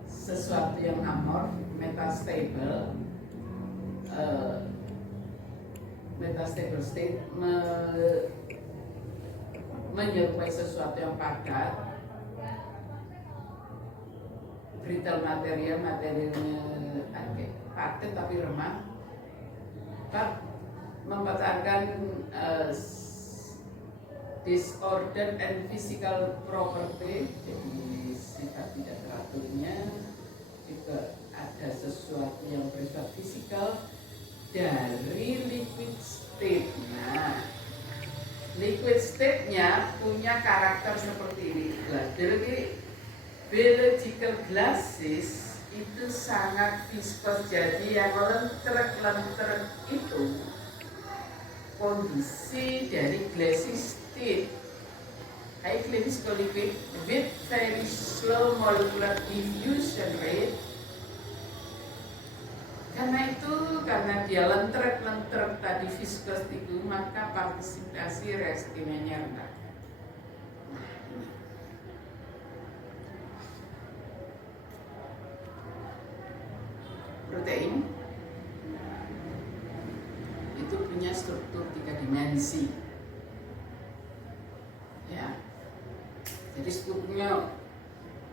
sesuatu yang amorf, metastable. Metastable state menyerupai sesuatu yang padat. Brittle materialnya padat tapi remah. Mempertahankan disorder and physical property, jadi sifat tidak teraturnya, juga ada sesuatu yang bersifat fisikal dari liquid state. Nah, liquid state-nya punya karakter seperti ini. Jadi biological gases itu sangat viskos, jadi yang lentrek itu kondisi dari glassy state, highly viscous liquid with very slow molecular diffusion rate. Karena dia lentrek tadi viskos itu, maka partisipasi reaksi kimianya rendah. Protein itu punya struktur 3 dimensi, ya. Jadi strukturnya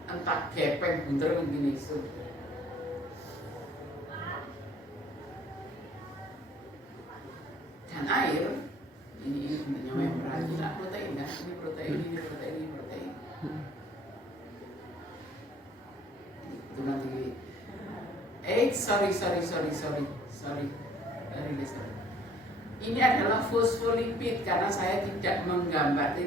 entah gepeng bunter begini. Dan air ini bentuknya membran. Ini protein kan? Ini protein, ini protein, ini protein. Itu nanti. Sorry. Ini adalah fosfolipid karena saya tidak menggambar,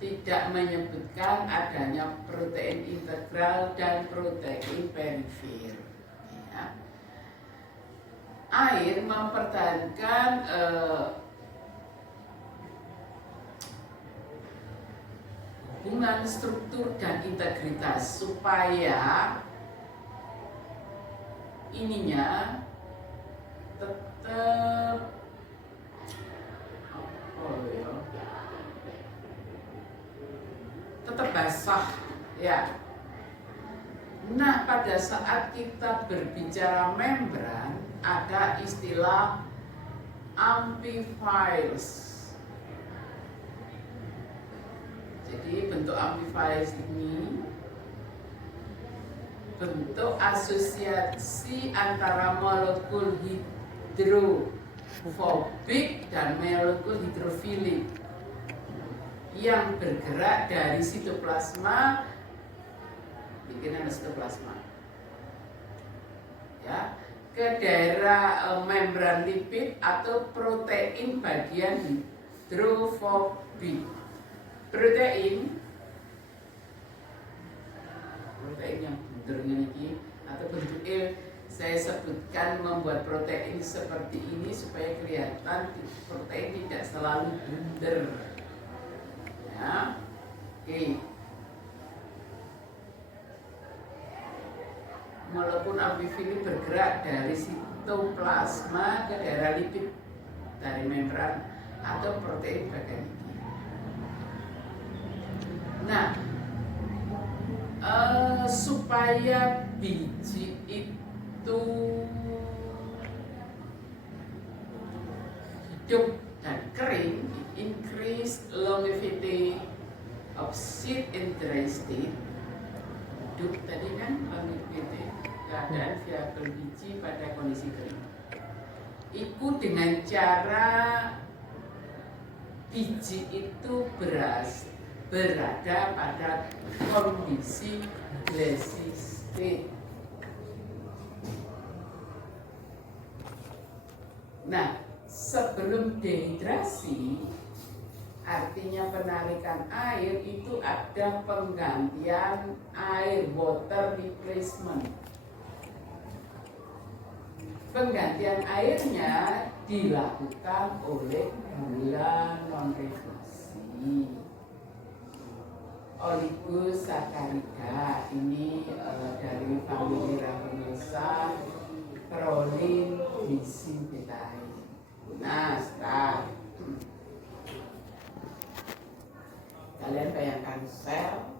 tidak menyebutkan adanya protein integral dan protein perifer. Ya. Air mempertahankan hubungan struktur dan integritas supaya ininya tetap tetap basah, ya. Nah, pada saat kita berbicara membran ada istilah amplifiers. Jadi bentuk amplifiers ini bentuk asosiasi antara molekul hidrofobik dan molekul hidrofilik yang bergerak dari sitoplasma, bikinan sitoplasma, ya, ke daerah membran lipid atau protein bagian hidrofobik. Protein yang bentuknya ini atau bentuknya saya sebutkan membuat protein seperti ini supaya kelihatan protein tidak selalu bunder. Ya. Oke. Molekul amfifili bergerak dari sitoplasma ke daerah lipid dari membran atau protein bagian inti. Nah, supaya biji itu hidup dan kering, increase longevity of seed in dry state. Hidup tadi kan longevity, keadaan viabel biji pada kondisi kering. Itu dengan cara biji itu berada pada kondisi glassy state. Nah, sebelum dehidrasi, artinya penarikan air, itu ada penggantian air, water replacement. Penggantian airnya dilakukan oleh gula non-refluksi, oligosakarida. Ini dari famili rafinosa, prolin, lisin, betaine. Nah, start. Kalian bayangkan sel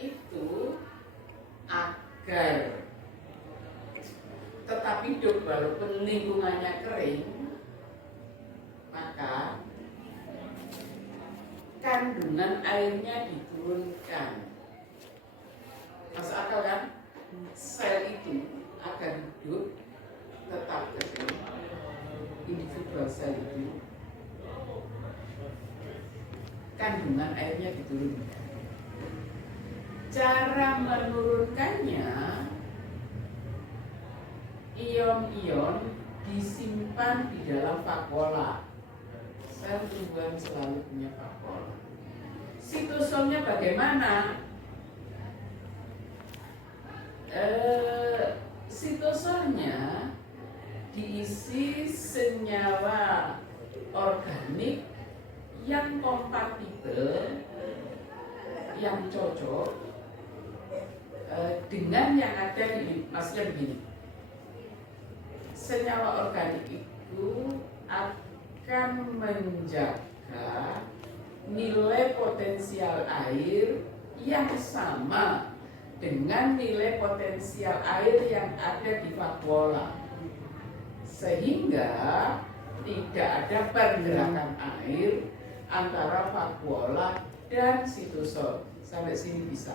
itu agar tetap hidup walaupun lingkungannya kering, maka kandungan airnya diturunkan. Masuk akal kan? Sel itu agar hidup tetap kering, individual sel itu kandungan airnya diturunkan. Cara menurunkannya, ion-ion disimpan di dalam vakuola. Sel tumbuhan selalu punya vakuola. Sitosomnya bagaimana? Sitosomnya diisi senyawa organik yang kompatibel, yang cocok dengan yang ada di, maksudnya begini, senyawa organik itu akan menjaga nilai potensial air yang sama dengan nilai potensial air yang ada di vakuola, sehingga tidak ada pergerakan air antara vakuola dan sitosom. Sampai sini bisa.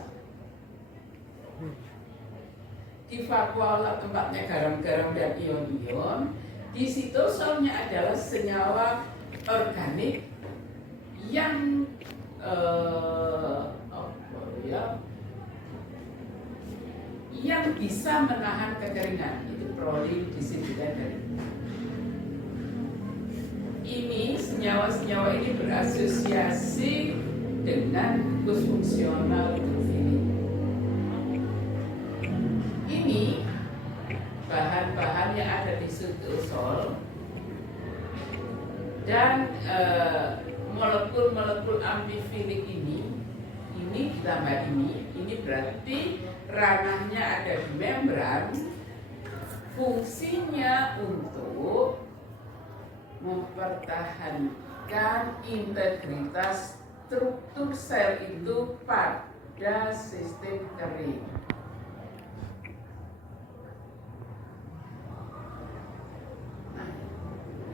Di vakuola tempatnya garam-garam dan ion-ion, di sitosomnya adalah senyawa organik yang yang bisa menahan kekeringan. Itu prolin, lisin, betaine. Ini senyawa-senyawa ini berasosiasi dengan gugus fungsional hidrofili. Ini bahan-bahan yang ada di sitosol dan molekul-molekul amfifilik ini ditambah ini berarti ranahnya ada di membran. Fungsinya untuk mempertahankan integritas struktur sel itu pada sistem kering. Nah,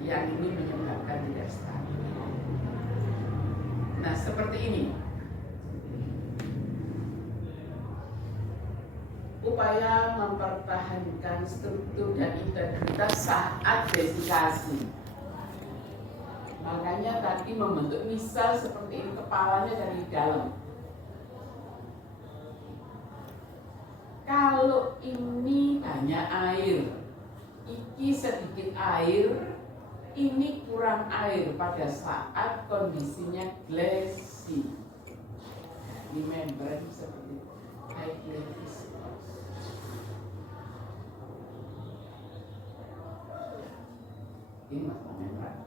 yang ini menyebabkan tidak stabil. Nah, seperti ini. Upaya mempertahankan struktur dan integritas saat desikasi. Makanya tadi membentuk misal seperti ini, kepalanya dari dalam. Kalau ini banyak air, ini sedikit air, ini kurang air pada saat kondisinya glassy. Di membran seperti high viscosity. Ini masalah membran.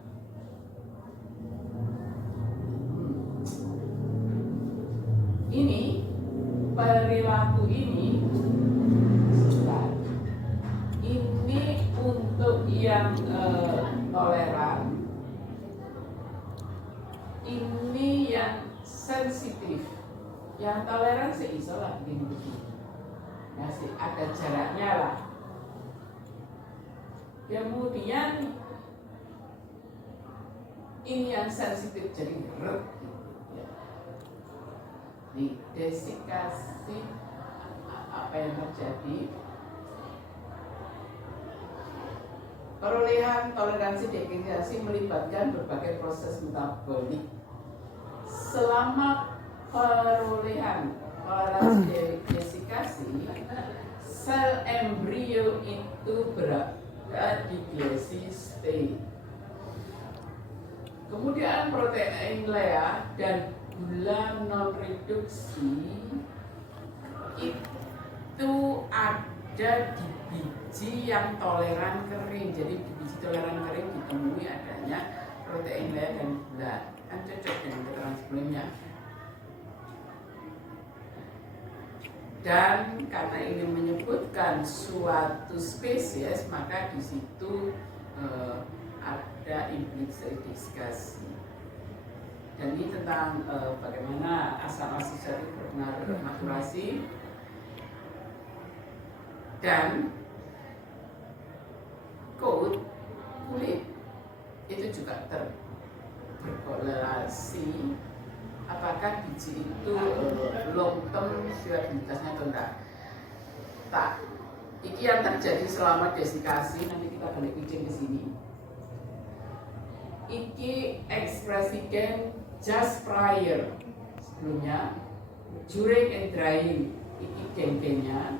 perilaku ini, sebentar, ini untuk yang toleran, ini yang sensitif. Yang toleran seiso lah begini-begini, masih ada jaraknya lah. Kemudian ini yang sensitif jadi red gitu, ya. Di desikasi apa yang terjadi? Perolehan toleransi desikasi melibatkan berbagai proses metabolik. Selama perolehan toleransi desikasi, sel embrio itu berada di glycine state. Kemudian protein lea dan gula non reduksi itu ada di biji yang toleran kering. Jadi di biji toleran kering ditemui adanya protein lea dan gula. Kan cocok dengan keterangan sebelumnya. Dan karena ini menyebutkan suatu spesies, maka di situ ada implikasi desikasi. Dan ini tentang bagaimana asam asetat itu berpengaruh terhadap maturasi. Dan kulit itu juga berkorelasi apakah biji itu long term viabilitasnya atau enggak. Tak, ini yang terjadi selama desikasi. Nanti kita balik kucing ke sini. Iki ekspresi gen just prior, sebelumnya, during and drying. Iki gen-gennya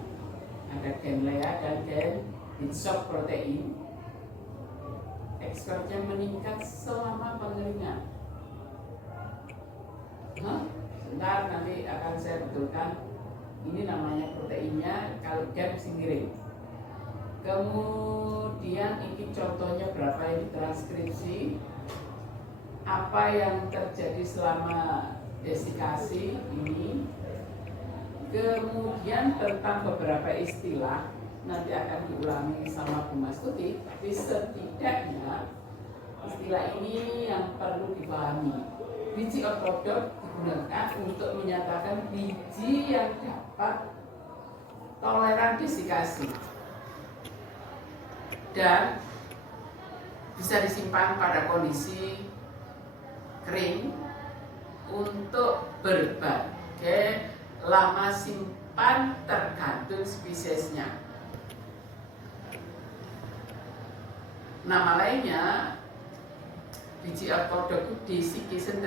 ada gen lea dan gen shock protein. Ekspresnya meningkat selama pengeringan. Sebentar, nanti akan saya betulkan. Ini namanya proteinnya kalau gen miring. Kemudian ini contohnya berapa ini transkripsi. Apa yang terjadi selama desikasi ini. Kemudian tentang beberapa istilah nanti akan diulangi sama Bu Mastuti, tapi setidaknya istilah ini yang perlu dipahami. Biji ortodok digunakan untuk menyatakan biji yang dapat toleran desikasi dan bisa disimpan pada kondisi kering untuk berbagai lama simpan tergantung spesiesnya. Nama lainnya biji ortodok itu desikation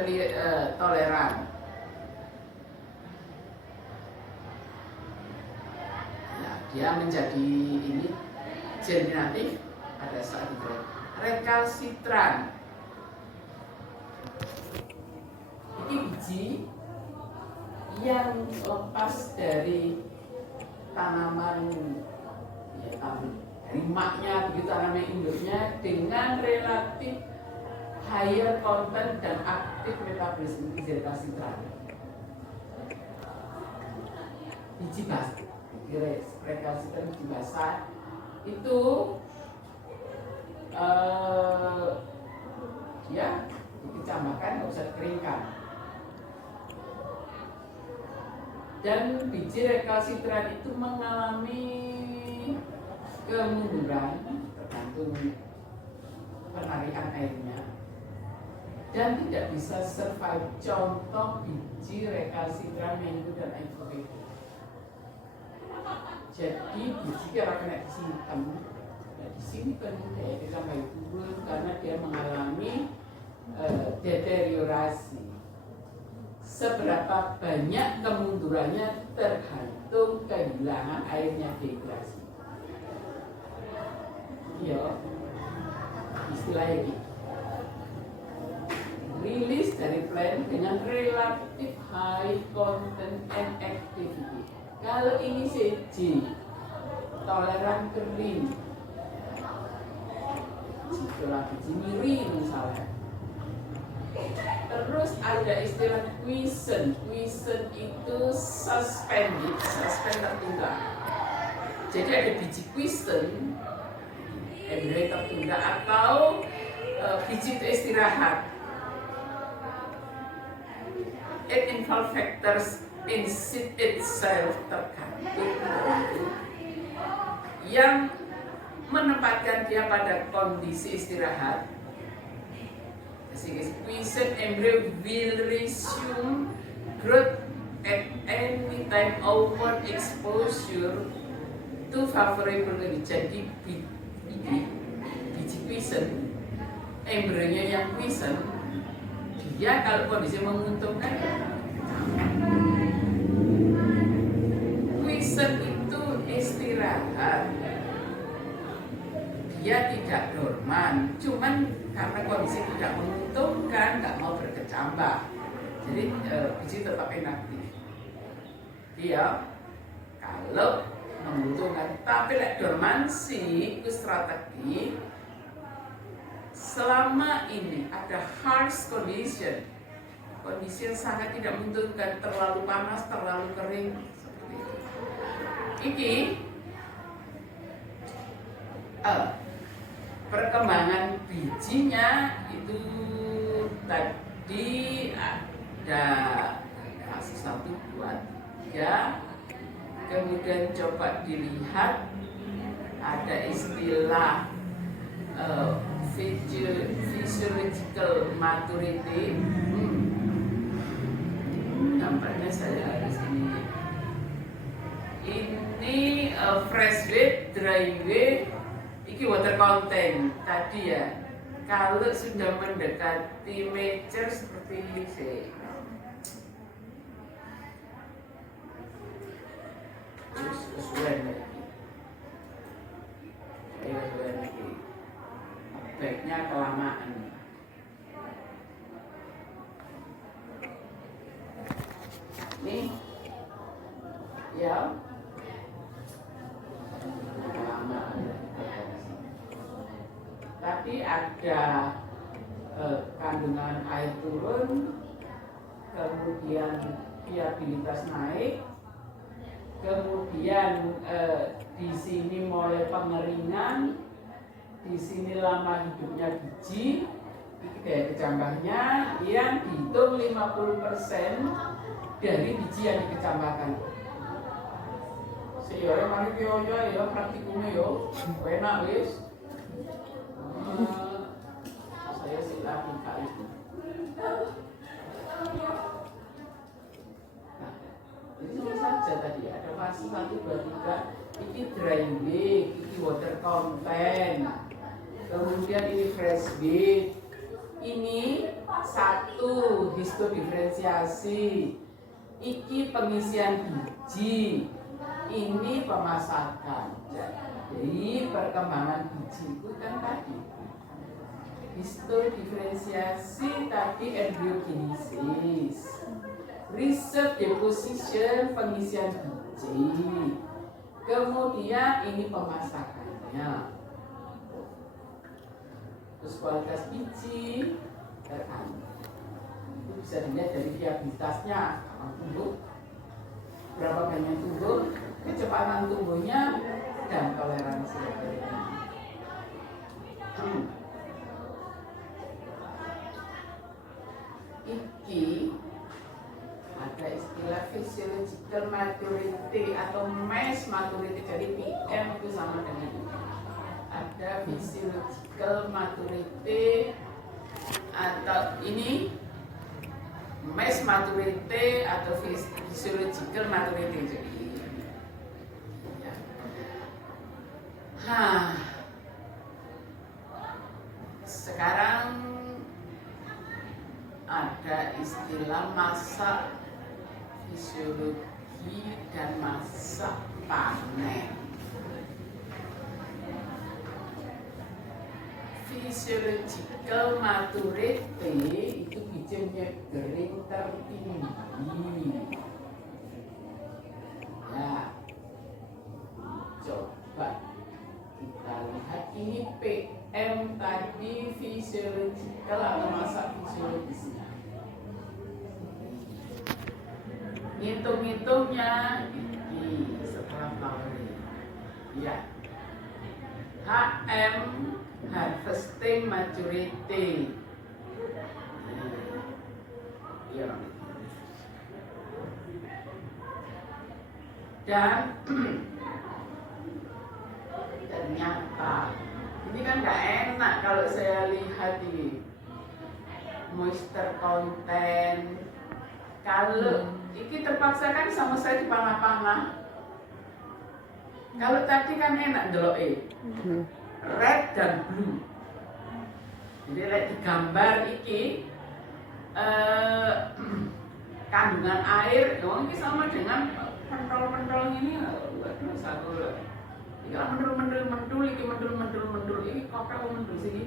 toleran. Ya, dia menjadi ini generatif pada saat itu. Recalcitrant. Ini biji yang lepas dari tanaman, ya, dari maknya begitu, tanaman induknya dengan relatif higher content dan aktif metabolisme recalcitrant. Biji basah, recalcitrant biji basah itu ya dikecambahkan, nggak usah dikeringkan. Dan biji recalcitrant itu mengalami kemunduran tergantung penarikan airnya dan tidak bisa survive. Contoh biji recalcitrant mango dan avocado. Jadi biji kira kena disimpan, di sini kan kayak sampai turun karena dia mengalami deteriorasi. Seberapa banyak kemundurannya tergantung kehilangan airnya, dehidrasi. Iya, istilahnya gitu. Rilis dari plant dengan relatif high content and activity. Kalau ini CJ, toleran kering, jika biji miring misalnya, Terus ada istilah quiescent. Quiescent itu suspend tertunda. Jadi ada biji quiescent, embrio tertunda, atau biji itu istirahat. It involve factors in seed itself tergantung yang menempatkan dia pada kondisi istirahat. Quiescent embryo will resume growth at any time upon exposure to favorable conditions. Jadi biji quiescent, embrionya yang quiescent, dia kalau kondisi menguntungkan, quiescent itu istirahat. Dia tidak dorman, cuman karena kondisi tidak menguntungkan, nggak mau berkecambah, jadi biji tetap inaktif. Dia kalau menguntungkan, tapi dormansi itu strategi. Selama ini ada harsh condition, kondisi yang sangat tidak menguntungkan, terlalu panas, terlalu kering, seperti itu. Iki perkembangan bijinya itu tadi ada fase 1, 2, 3. Kemudian coba dilihat ada istilah physiological maturity. Nampaknya saya harus ini fresh weight, dry weight. Iki water content tadi ya. Kalau sudah mendekati mature seperti ini terus kesuwen lagi. Kesuwen lagi. Baiknya kelamaan. Nih, ya. Tadi ada kandungan air turun, kemudian viabilitas naik, kemudian di sini mulai pengeringan, di sini lama hidupnya biji, daya kecambahnya yang dihitung 50% dari biji yang dikecambahkan. Seyore mari yo ya praktikumnya yo, enak wis. Saya silakan Kak itu. Nah, ini sama saja tadi ada fase 1, 2, 3. Ini dry weight, ini water content. Kemudian ini fresh weight. Ini 1 histodiferensiasi. Iki pengisian biji. Ini pemasakan. Jadi perkembangan biji itu kan tadi histodiferensiasi, tadi embryogenesis, reserve deposition, pengisian biji, kemudian ini pemasakannya, terus kualitas biji tergantung. Itu bisa dilihat dari viabilitasnya, tumbuh berapa banyak tumbuh, kecepatan tumbuhnya, dan toleransi. Iki ada istilah physiological maturity atau mass maturity, jadi PM itu sama dengan ini. Ada physiological maturity atau ini mass maturity atau physiological maturity. Jadi sekarang ada istilah masa fisiologi dan masa panen. Physiological maturity itu bijinya kering tertinggi. Ya, coba kita lihat Ini PM tadi fisiologikal atau masa fisiologisnya. Ngitung-ngitungnya ini setelah flowering. Ya. HM harvesting maturity. Ya. Dan ternyata ini kan nggak enak kalau saya lihat ini moisture content. Kalau ini terpaksa kan sama saya dipanah-panah. Kalau tadi kan enak delok red dan blue. Jadi lek digambar iki kandungan air, ini sama dengan pentol-pentol ini. Waduh, satu loh. Ini mendul, ini mendul, ini kokak mendul sini.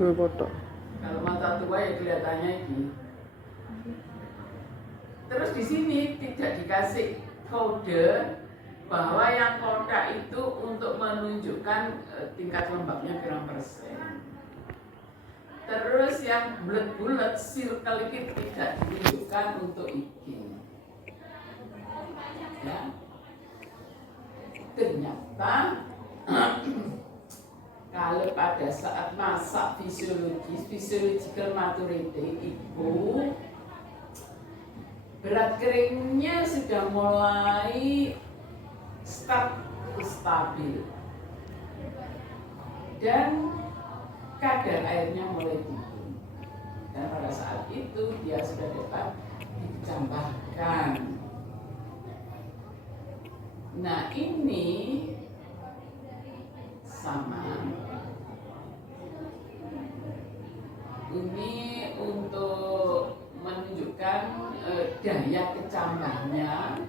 Dua foto. Kalau mata tua ya kelihatannya ini. Terus di sini tidak dikasih kode bahwa yang kotak itu untuk menunjukkan tingkat lembabnya berapa persen. Terus yang bulat-bulat circle itu tidak ditunjukkan untuk iki. Ya. Ternyata kalau pada saat masa physiological maturity itu berat keringnya sudah mulai stabil dan kadar airnya mulai tinggi, dan pada saat itu dia sudah dapat ditambahkan. Nah ini sama, ini untuk menunjukkan daya kecambahnya.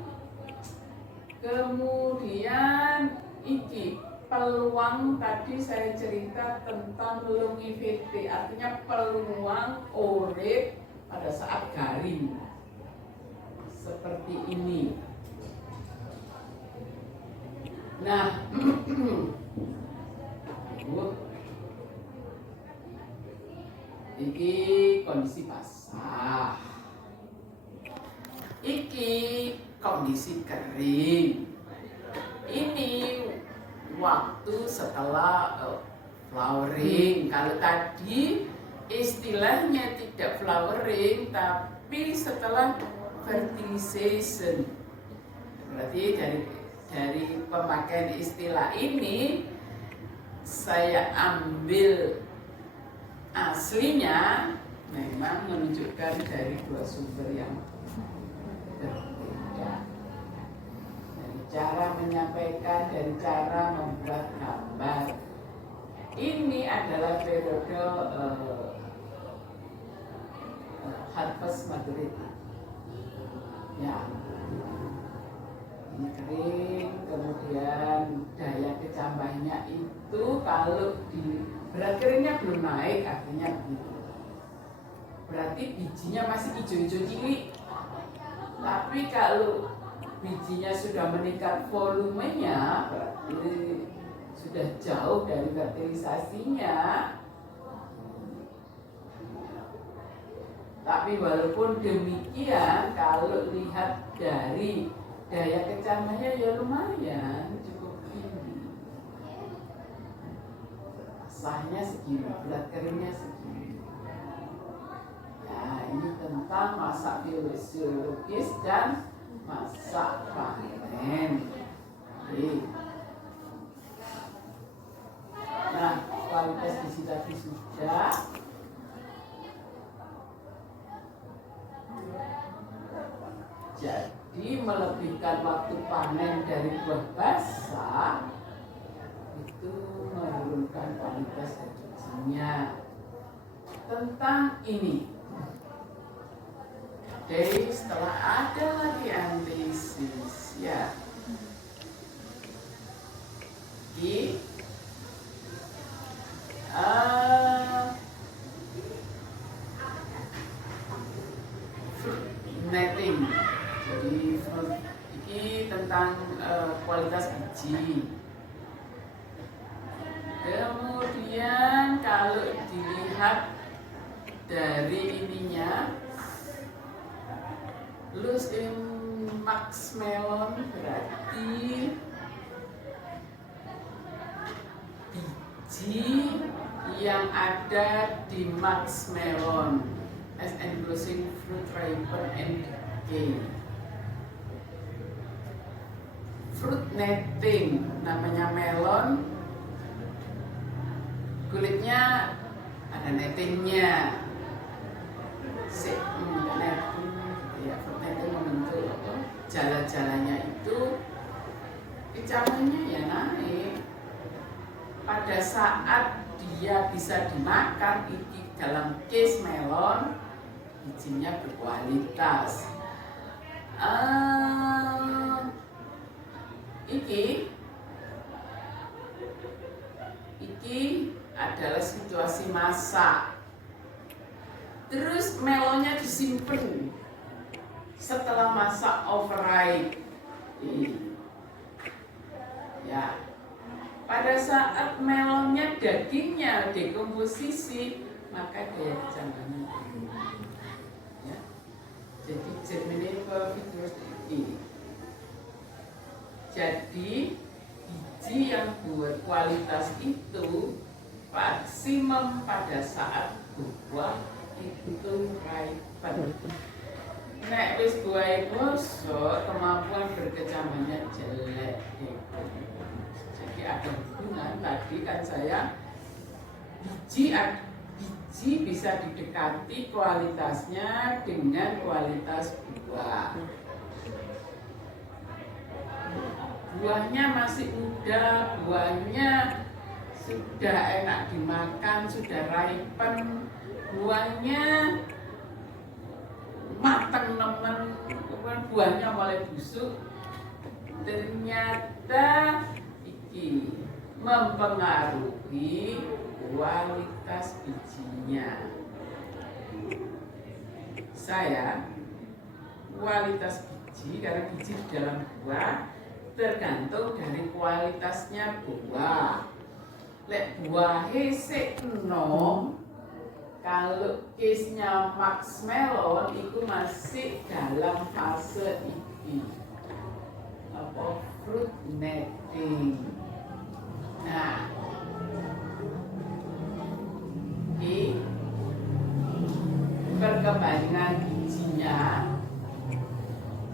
Kemudian iki peluang tadi saya cerita tentang longevity, artinya peluang urip pada saat garing seperti ini. Nah, iki kondisi basah, iki kondisi kering. Ini waktu setelah flowering. Kalau tadi istilahnya tidak flowering tapi setelah fertilization. Berarti dari pemakaian istilah ini saya ambil aslinya memang menunjukkan dari dua sumber yang berbeda. Dari cara menyampaikan, dari cara membuat gambar. Ini adalah periode harvest maturity. Ya, ini kering, kemudian daya kecambahnya itu kalau di berat keringnya belum naik, artinya begitu. Berarti bijinya masih hijau-hijau cilik. Tapi kalau bijinya sudah meningkat volumenya, berarti sudah jauh dari fertilisasinya. Tapi walaupun demikian, kalau lihat dari daya kecambahnya ya lumayan, cukup tinggi. Sahnya segini, berat keringnya segini. Nah, ini tentang masa fisiologis dan masa panen. Nah, kualitas gizi tadi sudah. Jadi melebihkan waktu panen dari buah basah itu menurunkan kualitas gizinya. Tentang ini, jadi setelah ada lagi analisis ya, di netting. Jadi ini tentang kualitas biji. lihat dari ininya, loose in maxmelon berarti biji yang ada di maxmelon as enclosing fruit ripen and decay. Fruit netting, namanya melon, kulitnya ada nettingnya. Netting, ya, fruit netting membentuk jala-jalanya itu, kecamannya ya naik. Pada saat dia bisa dimakan, ini dalam case melon, bijinya berkualitas. Iki adalah situasi masak. Terus melonnya disimpan setelah masak overripe. Ya. Pada saat melonnya dagingnya dekomposisi, maka daya kecambahnya ya. Jadi germinable vigorous ini. Jadi biji yang berkualitas itu maksimum pada saat buah itu ripen. Nek wis buah bosok, kemampuan berkecambahnya jelek. Jadi ada hubungan tadi kan saya biji bisa didekati kualitasnya dengan kualitas buah. Buahnya masih muda, buahnya sudah enak dimakan, sudah ripen, buahnya matang nemen, buahnya mulai busuk. Ternyata ini mempengaruhi kualitas bijinya. Saya kualitas biji, karena biji di dalam buah tergantung dari kualitasnya buah. Lek buahnya sik enom, kalau case-nya maxmelon itu masih dalam fase ini, apa fruit netting. Nah, ini perkembangan bijinya,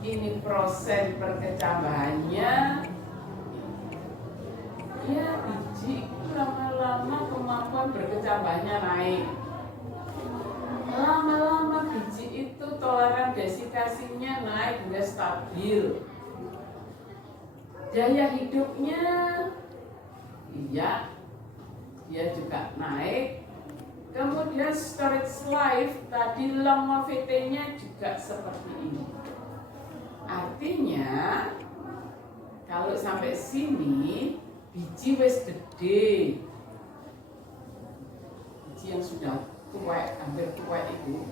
ini proses perkecambahannya. Ya, biji lama-lama kemampuan berkecambahnya naik. Lama-lama biji itu toleran desikasinya naik hingga stabil. Daya hidupnya, iya, dia juga naik. Kemudian storage life tadi longevity-nya juga seperti ini. Artinya kalau sampai sini biji wis gede, biji yang sudah tua, hampir tua itu,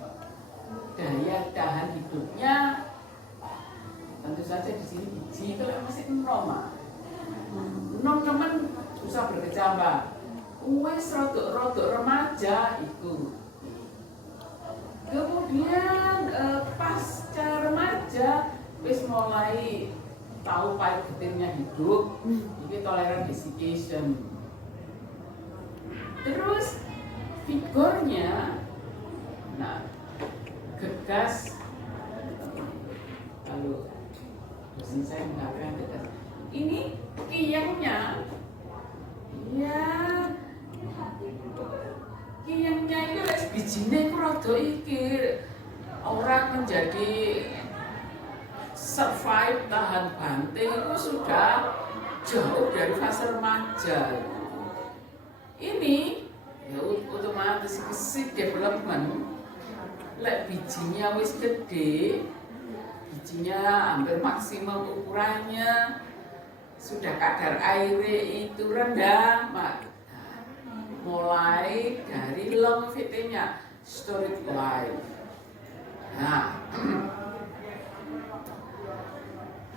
daya tahan hidupnya tentu saja di sini biji kalau masih enom, teman susah berkecambah. Wes rodok remaja itu. Kemudian pasca remaja wis mulai tahu pahit getirnya hidup, ini toleran desiccation. Terus vigornya, nah gegas, kalau dosen saya mengatakan gegas, ini kiyangnya, ya kiyangnya itu bijinya itu rada iki orang menjadi survive tahan banting itu sudah jauh dari fase remaja. Ini ya otomatis si development, lek bijinya wis gede, bijinya hampir maksimal ukurannya, sudah kadar airnya itu rendah, mulai dari longevity-nya, storage life.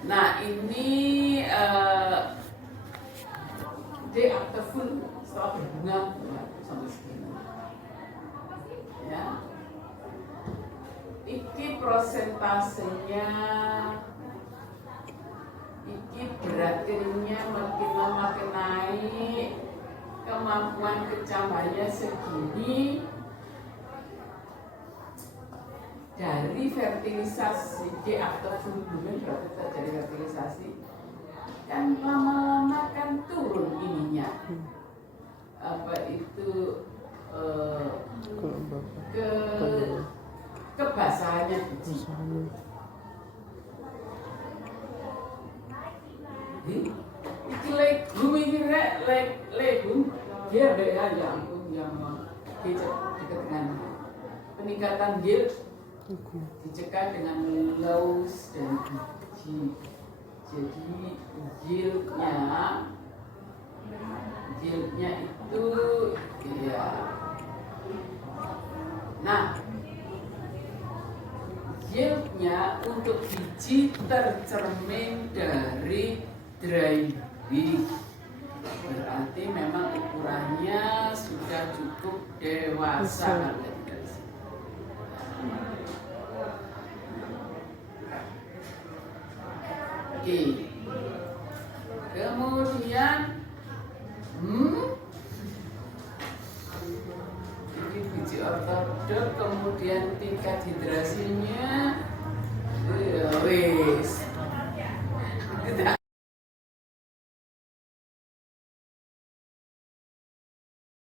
Nah ini dia after full setelah berbunga sampai segini. ya. Iki prosentasenya, iki berat keringnya makin lama makin naik, kemampuan kecambahnya segini. Dari fertilisasi atau hubungan berarti terjadi fertilisasi kan lama-lama kan turun ininya apa itu ke kebasahannya biji. Iki legum ini legum dia beda ya ampun yang dekat dengan peningkatan yield dicegah dengan lows dan biji. Jadi yieldnya itu ya. Nah, yieldnya untuk biji tercermin dari dry weed. Berarti memang ukurannya sudah cukup dewasa. Oke. Kemudian ini biji ortodok, kemudian tingkat hidrasinya